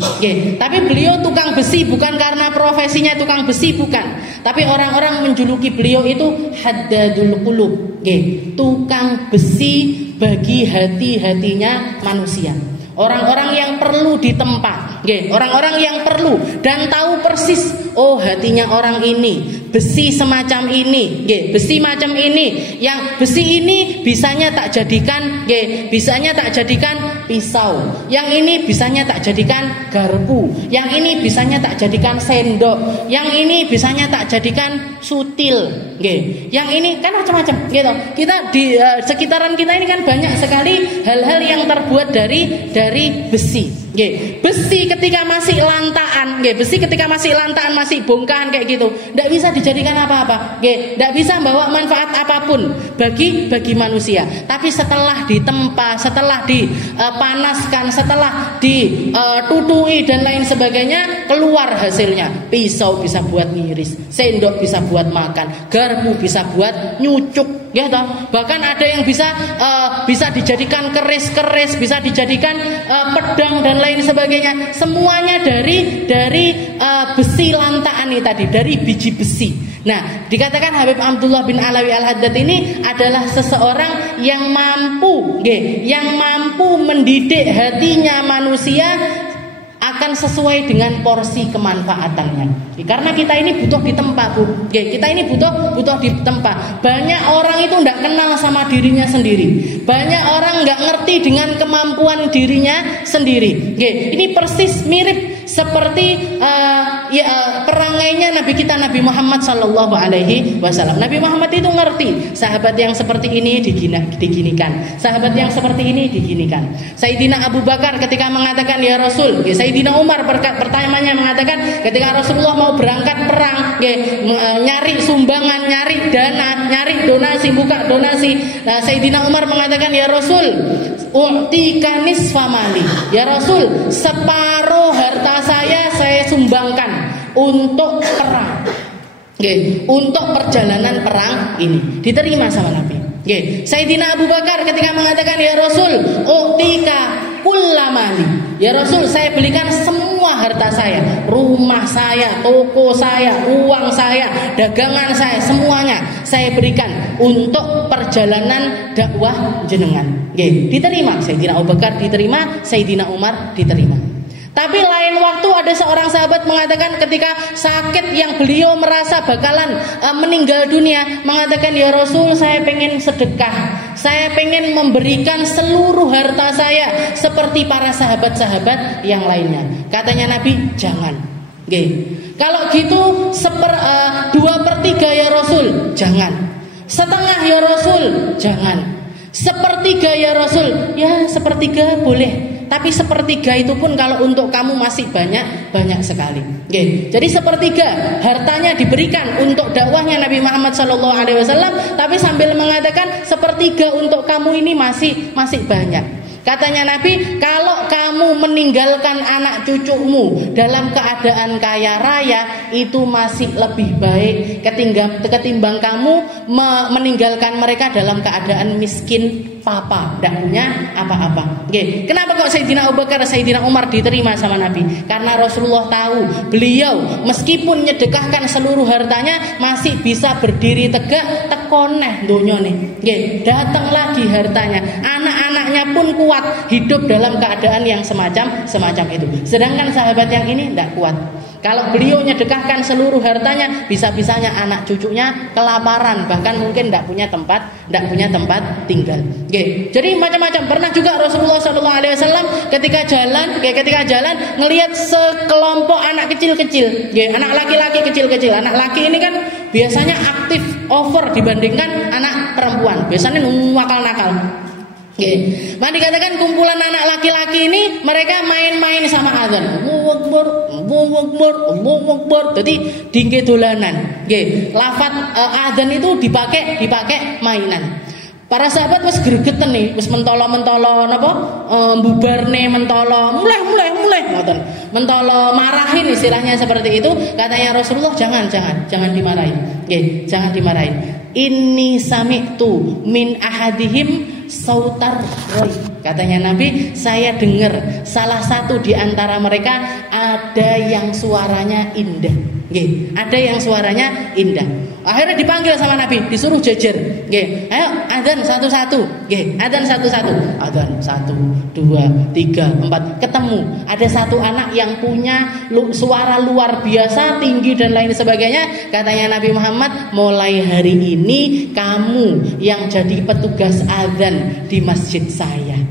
Tapi beliau tukang besi bukan karena profesinya tukang besi, bukan. Tapi orang-orang menjuluki beliau itu Haddadul Qulub. Tukang besi bagi hati-hatinya manusia. Orang-orang yang perlu ditempa, orang-orang yang perlu dan tahu persis, oh hatinya orang ini, besi semacam ini, besi macam ini, yang besi ini bisanya tak jadikan, bisanya tak jadikan pisau, yang ini bisanya tak jadikan garpu, yang ini bisanya tak jadikan sendok, yang ini bisanya tak jadikan sutil, yang ini kan macam-macam, Kita di sekitaran kita ini kan banyak sekali hal-hal yang terbuat dari besi. Besi ketika masih lantaan, masih bongkahan kayak gitu, tidak bisa dijadikan apa-apa, tidak bisa membawa manfaat apapun bagi manusia. Tapi setelah ditempa, setelah panaskan, setelah ditutui dan lain sebagainya, keluar hasilnya. Pisau bisa buat ngiris, sendok bisa buat makan, garpu bisa buat nyucuk, ya toh. Bahkan ada yang bisa dijadikan keris, bisa dijadikan pedang dan lain sebagainya. Semuanya dari besi lantaan ini tadi, dari biji besi. Nah, dikatakan Habib Abdullah bin Alawi Al-Haddad ini adalah seseorang yang mampu mendidik hatinya manusia akan sesuai dengan porsi kemanfaatannya. Karena kita ini butuh ditempa, Bu. Kita ini butuh ditempa. Banyak orang itu tidak kenal sama dirinya sendiri. Banyak orang nggak ngerti dengan kemampuan dirinya sendiri. Ini persis mirip seperti perangainya Nabi kita Nabi Muhammad Sallallahu Alaihi Wasallam. Nabi Muhammad itu ngerti sahabat yang seperti ini diginikan, sahabat yang seperti ini diginikan. Sayyidina Abu Bakar ketika mengatakan ya Rasul, Sayyidina Umar pertamanya mengatakan ketika Rasulullah mau berangkat perang, nyari sumbangan, nyari dana, nyari donasi, buka donasi. Nah, Sayyidina Umar mengatakan ya Rasul, u'tika nisfa mali. Ya Rasul, separuh harta saya sumbangkan untuk perang. Untuk perjalanan perang ini diterima sama Nabi. Sayyidina Abu Bakar ketika mengatakan ya Rasul, u'tika kullamali. Ya Rasul, saya belikan semua harta saya, rumah saya, toko saya, uang saya, dagangan saya, semuanya saya berikan untuk perjalanan dakwah jenengan. Diterima. Sayyidina Abu Bakar diterima, Sayyidina Umar diterima. Tapi lain waktu ada seorang sahabat mengatakan ketika sakit yang beliau merasa bakalan meninggal dunia, mengatakan ya Rasul, saya pengen sedekah, saya pengen memberikan seluruh harta saya seperti para sahabat-sahabat yang lainnya. Katanya Nabi, jangan. Kalau gitu 2/3 ya Rasul, jangan. Setengah ya Rasul, jangan. 1/3 ya Rasul, ya 1/3 boleh. Tapi 1/3 itu pun kalau untuk kamu masih banyak sekali. Jadi 1/3 hartanya diberikan untuk dakwahnya Nabi Muhammad SAW, tapi sambil mengatakan 1/3 untuk kamu ini masih banyak. Katanya Nabi, kalau kamu meninggalkan anak cucumu dalam keadaan kaya raya, itu masih lebih baik ketimbang kamu meninggalkan mereka dalam keadaan miskin papa, tidak punya apa-apa. Kenapa kok Sayyidina Abu Bakar, Sayyidina Umar diterima sama Nabi? Karena Rasulullah tahu beliau meskipun menyedekahkan seluruh hartanya masih bisa berdiri tegak, tekoneh donyone. Datang lagi hartanya, anak-anaknya pun kuat hidup dalam keadaan yang semacam itu. Sedangkan sahabat yang ini tidak kuat. Kalau beliau menyedekahkan seluruh hartanya, bisa-bisanya anak cucunya kelaparan, bahkan mungkin tidak punya tempat tinggal. Jadi macam-macam. Pernah juga Rasulullah SAW ketika jalan ngelihat sekelompok anak kecil-kecil, anak laki-laki kecil-kecil. Anak laki ini kan biasanya aktif over dibandingkan anak perempuan. Biasanya nakal-nakal. Maka dikatakan kumpulan anak laki-laki ini mereka main-main sama azan. Allahu Akbar. Jadi dingke dolanan. Lafaz azan itu dipakai mainan. Para sahabat wis gregeten nih, wis mentolo-mentolo napa? Bubarne mentolo, mulai ngoten. Mentolo marahin istilahnya seperti itu. Katanya Rasulullah, jangan dimarahin. Jangan dimarahin. Inni sami'tu min ahadihim sautar roy. Katanya Nabi, saya dengar salah satu di antara mereka ada yang suaranya indah. Ada yang suaranya indah. Akhirnya dipanggil sama Nabi, disuruh jejer. Ayo adzan satu-satu. Adzan satu-satu. Adzan 1, 2, 3, 4. Ketemu ada satu anak yang punya suara luar biasa, tinggi dan lain sebagainya. Katanya Nabi Muhammad, mulai hari ini kamu yang jadi petugas adzan di masjid saya.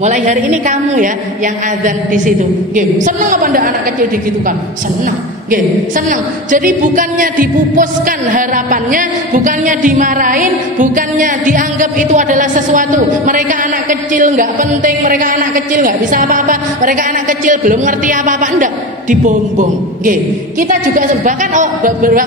Mulai hari ini kamu ya yang adzan di situ. Senang apa ndak anak kecil digitukan? Senang. Nggih, seneng. Jadi bukannya dipupuskan harapannya, bukannya dimarahin, bukannya dianggap itu adalah sesuatu. Mereka anak kecil nggak penting, mereka anak kecil nggak bisa apa-apa, mereka anak kecil belum ngerti apa-apa, enggak, dibombong. Nggih. Kita juga bahkan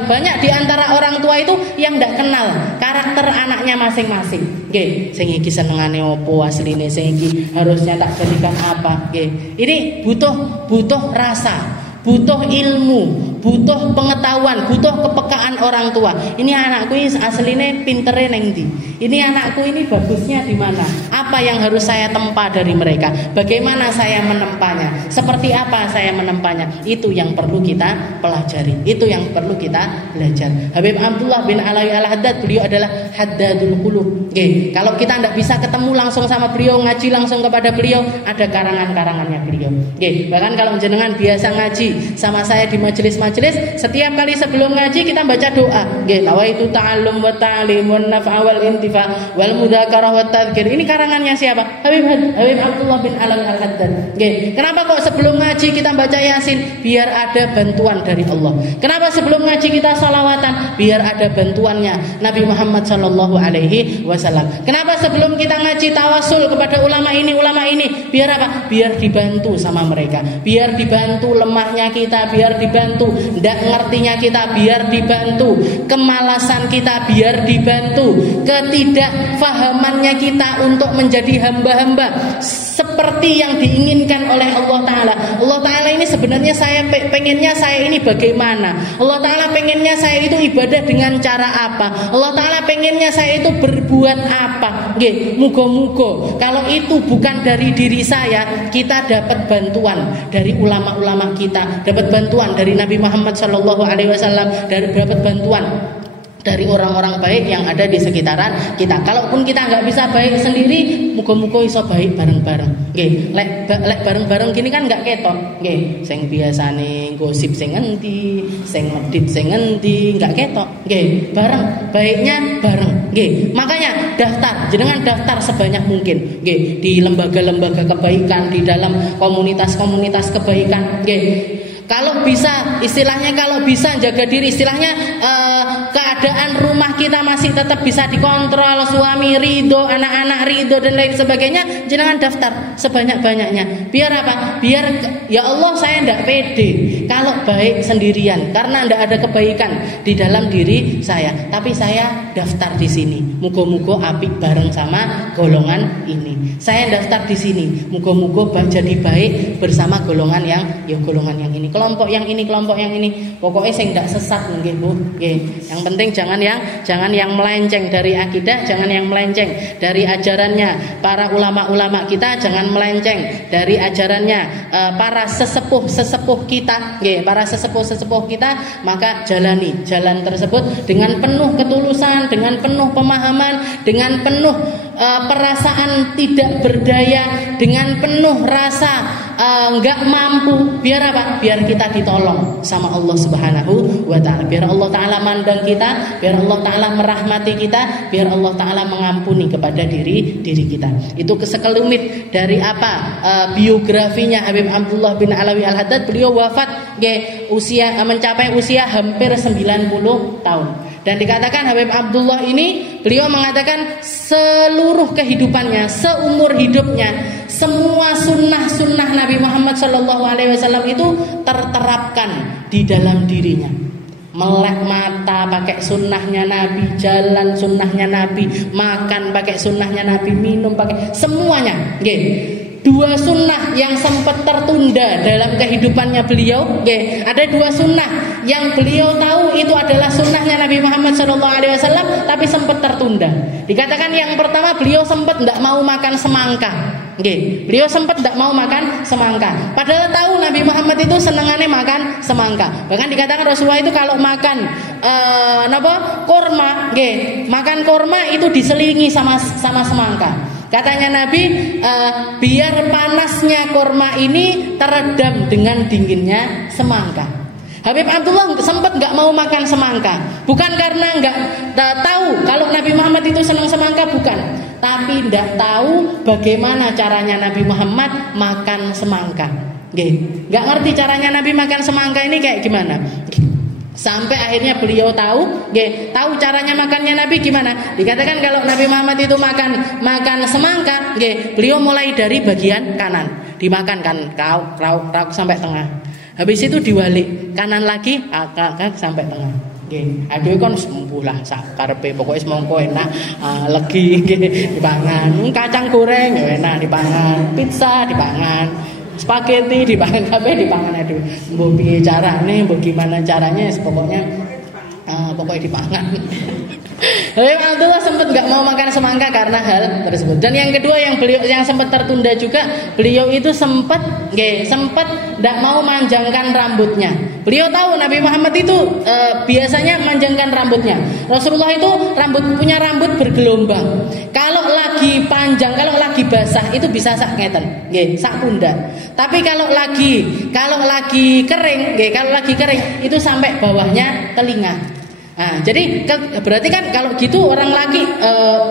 banyak di antara orang tua itu yang nggak kenal karakter anaknya masing-masing. Nggih, sing iki senengane opo asline, sing iki harusnya tak jadikan apa. Nggih. Ini butuh rasa, butuh ilmu, butuh pengetahuan, butuh kepekaan orang tua. Ini anakku ini aslinya pintere neng ndi? Ini anakku ini bagusnya di mana? Apa yang harus saya tempa dari mereka? Bagaimana saya menempanya? Seperti apa saya menempanya? Itu yang perlu kita pelajari. Itu yang perlu kita belajar. Habib Abdullah bin Alawi Al-Haddad, beliau adalah Haddadul Qulub. Oke, kalau kita tidak bisa ketemu langsung sama beliau, ngaji langsung kepada beliau, ada karangan-karangannya beliau. Oke, bahkan kalau jenengan biasa ngaji sama saya di majelis-majelis, setiap kali sebelum ngaji kita baca doa. Nggih, nawaitu ta'allum wa ta'lim wa naf'a wal intifa wal mudzakarah wa tadzkir. Ini karangannya siapa? Habib Abdullah bin Alawi Al-Haddad. Nggih, kenapa kok sebelum ngaji kita baca Yasin? Biar ada bantuan dari Allah. Kenapa sebelum ngaji kita sholawatan? Biar ada bantuannya Nabi Muhammad sallallahu alaihi wasallam. Kenapa sebelum kita ngaji tawasul kepada ulama ini, biar apa? Biar dibantu sama mereka, biar dibantu lemahnya kita, biar dibantu ndak ngertinya kita, biar dibantu kemalasan kita, biar dibantu ketidakfahamannya kita untuk menjadi hamba-hamba seperti yang diinginkan oleh Allah Ta'ala. Allah Ta'ala ini sebenarnya pengennya saya ini bagaimana? Allah Ta'ala pengennya saya itu ibadah dengan cara apa? Allah Ta'ala pengennya saya itu berbuat apa? Nggih, muga-muga kalau itu bukan dari diri saya, kita dapat bantuan dari ulama-ulama kita, dapat bantuan dari Nabi Muhammad SAW, dapat bantuan dari orang-orang baik yang ada di sekitaran kita. Kalaupun kita nggak bisa baik sendiri, muga-muga iso baik bareng-bareng. Nggih, lek bareng-bareng gini kan nggak keton. Nggih, sing biasane gosip sing endi, sing medit sing endi, nggak ketok. Nggih, bareng, baiknya bareng. Nggih, makanya jenengan daftar sebanyak mungkin. Nggih, di lembaga-lembaga kebaikan, di dalam komunitas-komunitas kebaikan. Nggih. Kalau bisa jaga diri, istilahnya keadaan rumah kita masih tetap bisa dikontrol, suami ridho, anak-anak ridho dan lain sebagainya, jangan daftar sebanyak-banyaknya. Biar apa? Biar ya Allah, saya tidak pede kalau baik sendirian karena tidak ada kebaikan di dalam diri saya. Tapi saya daftar di sini, muga-muga apik bareng sama golongan ini. Saya daftar di sini, muga-muga jadi baik bersama golongan yang ini. Kelompok yang ini, pokoknya saya tidak sesat nggih Bu. Nggih. Yang penting jangan yang melenceng dari akidah, jangan yang melenceng dari ajarannya para ulama-ulama kita, jangan melenceng dari ajarannya para sesepuh kita, nggih, para sesepuh kita, maka jalani jalan tersebut dengan penuh ketulusan, dengan penuh pemahaman, dengan penuh perasaan tidak berdaya, dengan penuh rasa enggak mampu. Biar apa? Biar kita ditolong sama Allah Subhanahu wa Ta'ala. Biar Allah Ta'ala mandang kita, biar Allah Ta'ala merahmati kita, biar Allah Ta'ala mengampuni kepada diri kita. Itu sekelumit dari biografinya Habib Abdullah bin Alawi Al-Haddad. Beliau wafat mencapai usia hampir 90 tahun. Dan dikatakan Habib Abdullah ini, beliau mengatakan seluruh kehidupannya, seumur hidupnya, semua sunnah Nabi Muhammad SAW itu terterapkan di dalam dirinya. Melek mata pakai sunnahnya Nabi, jalan sunnahnya Nabi, makan pakai sunnahnya Nabi, minum pakai semuanya. Dua sunnah yang sempat tertunda dalam kehidupannya beliau, ada dua sunnah yang beliau tahu itu adalah sunnahnya Nabi Muhammad SAW, tapi sempat tertunda. Dikatakan yang pertama, beliau sempat tidak mau makan semangka. Beliau sempat tidak mau makan semangka. Padahal tahu Nabi Muhammad itu senangannya makan semangka. Bahkan dikatakan Rasulullah itu kalau makan korma, makan korma itu diselingi sama semangka. Katanya Nabi, biar panasnya korma ini teredam dengan dinginnya semangka. Habib Abdullah sempat nggak mau makan semangka, bukan karena nggak tahu kalau Nabi Muhammad itu senang semangka, bukan, tapi nggak tahu bagaimana caranya Nabi Muhammad makan semangka. Nggih, enggak ngerti caranya Nabi makan semangka ini kayak gimana. Sampai akhirnya beliau tahu, tahu caranya makannya Nabi gimana. Dikatakan kalau Nabi Muhammad itu makan semangka, beliau mulai dari bagian kanan, dimakan kan, rauk sampai tengah. Habis itu diwalik kanan lagi, sampai tengah. Aduh kan sembulah sakarepe pokoke semangka enak, legi dipangan, kacang goreng enak dipangan, pizza dipangan, spaghetti dipangan, kabeh dipangan. Aduh mbok piye carane, mbok gimana caranya, pokoknya dipangan. Abdullah sempat nggak mau makan semangka karena hal tersebut. Dan yang kedua yang sempat tertunda juga, beliau itu sempat nggak mau manjangkan rambutnya. Beliau tahu Nabi Muhammad itu biasanya manjangkan rambutnya. Rasulullah itu punya rambut bergelombang. Kalau lagi panjang, kalau lagi basah itu bisa sak ngeten, sak pundak. Tapi kalau lagi kering itu sampai bawahnya telinga. Nah, jadi berarti kan kalau gitu orang laki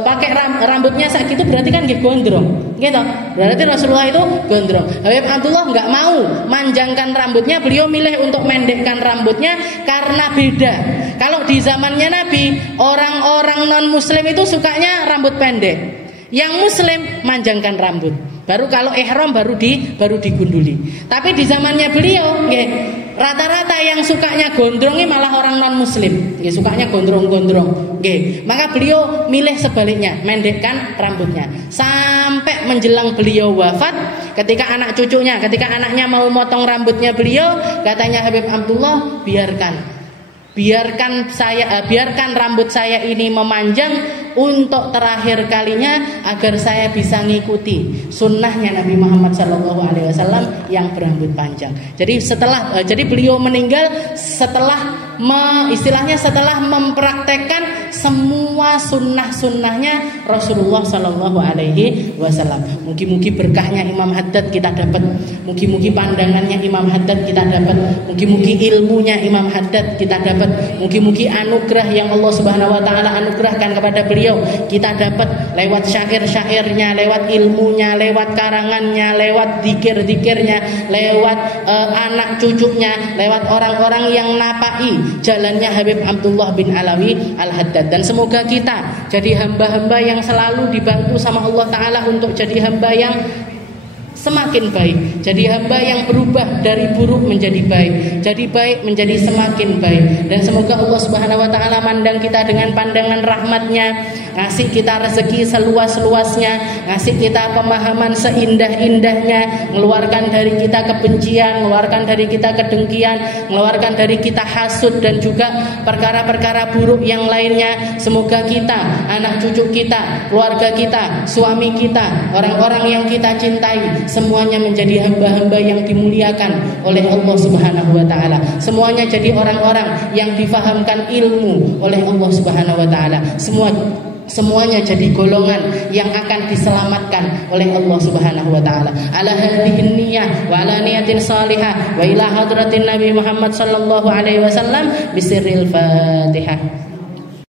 pakai rambutnya saat gitu berarti kan gondrong, gitu. Berarti Rasulullah itu gondrong. Habib Abdullah nggak mau manjangkan rambutnya, beliau milih untuk mendekkan rambutnya karena beda. Kalau di zamannya Nabi, orang-orang non Muslim itu sukanya rambut pendek. Yang Muslim manjangkan rambut. Baru kalau ihram baru digunduli. Tapi di zamannya beliau, rata-rata yang sukanya gondrong ini malah orang non Muslim, sukanya gondrong-gondrong. Maka beliau milih sebaliknya, mendekkan rambutnya. Sampai menjelang beliau wafat, ketika anaknya mau motong rambutnya beliau, katanya Habib Abdullah, biarkan rambut saya ini memanjang untuk terakhir kalinya agar saya bisa ngikuti sunnahnya Nabi Muhammad SAW yang berambut panjang. Jadi beliau meninggal setelah mempraktekkan semua sunnahnya Rasulullah SAW. Mugi-mugi berkahnya Imam Haddad kita dapat, mugi-mugi pandangannya Imam Haddad kita dapat, mugi-mugi ilmunya Imam Haddad kita dapat, mugi-mugi anugerah yang Allah Subhanahu Wa Taala anugerahkan kepada beliau kita dapat lewat syair-syairnya, lewat ilmunya, lewat karangannya, lewat zikir-zikirnya, lewat anak cucunya, lewat orang-orang yang napai jalannya Habib Abdullah bin Alawi Al-Haddad. Dan semoga kita jadi hamba-hamba yang selalu dibantu sama Allah Ta'ala untuk jadi hamba yang semakin baik, jadi hamba yang berubah dari buruk menjadi baik, jadi baik menjadi semakin baik. Dan semoga Allah Subhanahu Wa Taala mandang kita dengan pandangan rahmatnya, ngasih kita rezeki seluas-luasnya, ngasih kita pemahaman seindah-indahnya, mengeluarkan dari kita kebencian, mengeluarkan dari kita kedengkian, mengeluarkan dari kita hasud dan juga perkara-perkara buruk yang lainnya. Semoga kita, anak cucu kita, keluarga kita, suami kita, orang-orang yang kita cintai, semuanya menjadi hamba-hamba yang dimuliakan oleh Allah Subhanahu Wa Taala. Semuanya jadi orang-orang yang difahamkan ilmu oleh Allah Subhanahu Wa Taala. Semuanya jadi golongan yang akan diselamatkan oleh Allah Subhanahu Wa Taala. Ala hadhihi niyyah wa ala niyatin salihah wa ila hadratin Nabi Muhammad sallallahu alaihi wasallam bisirril Fatihah.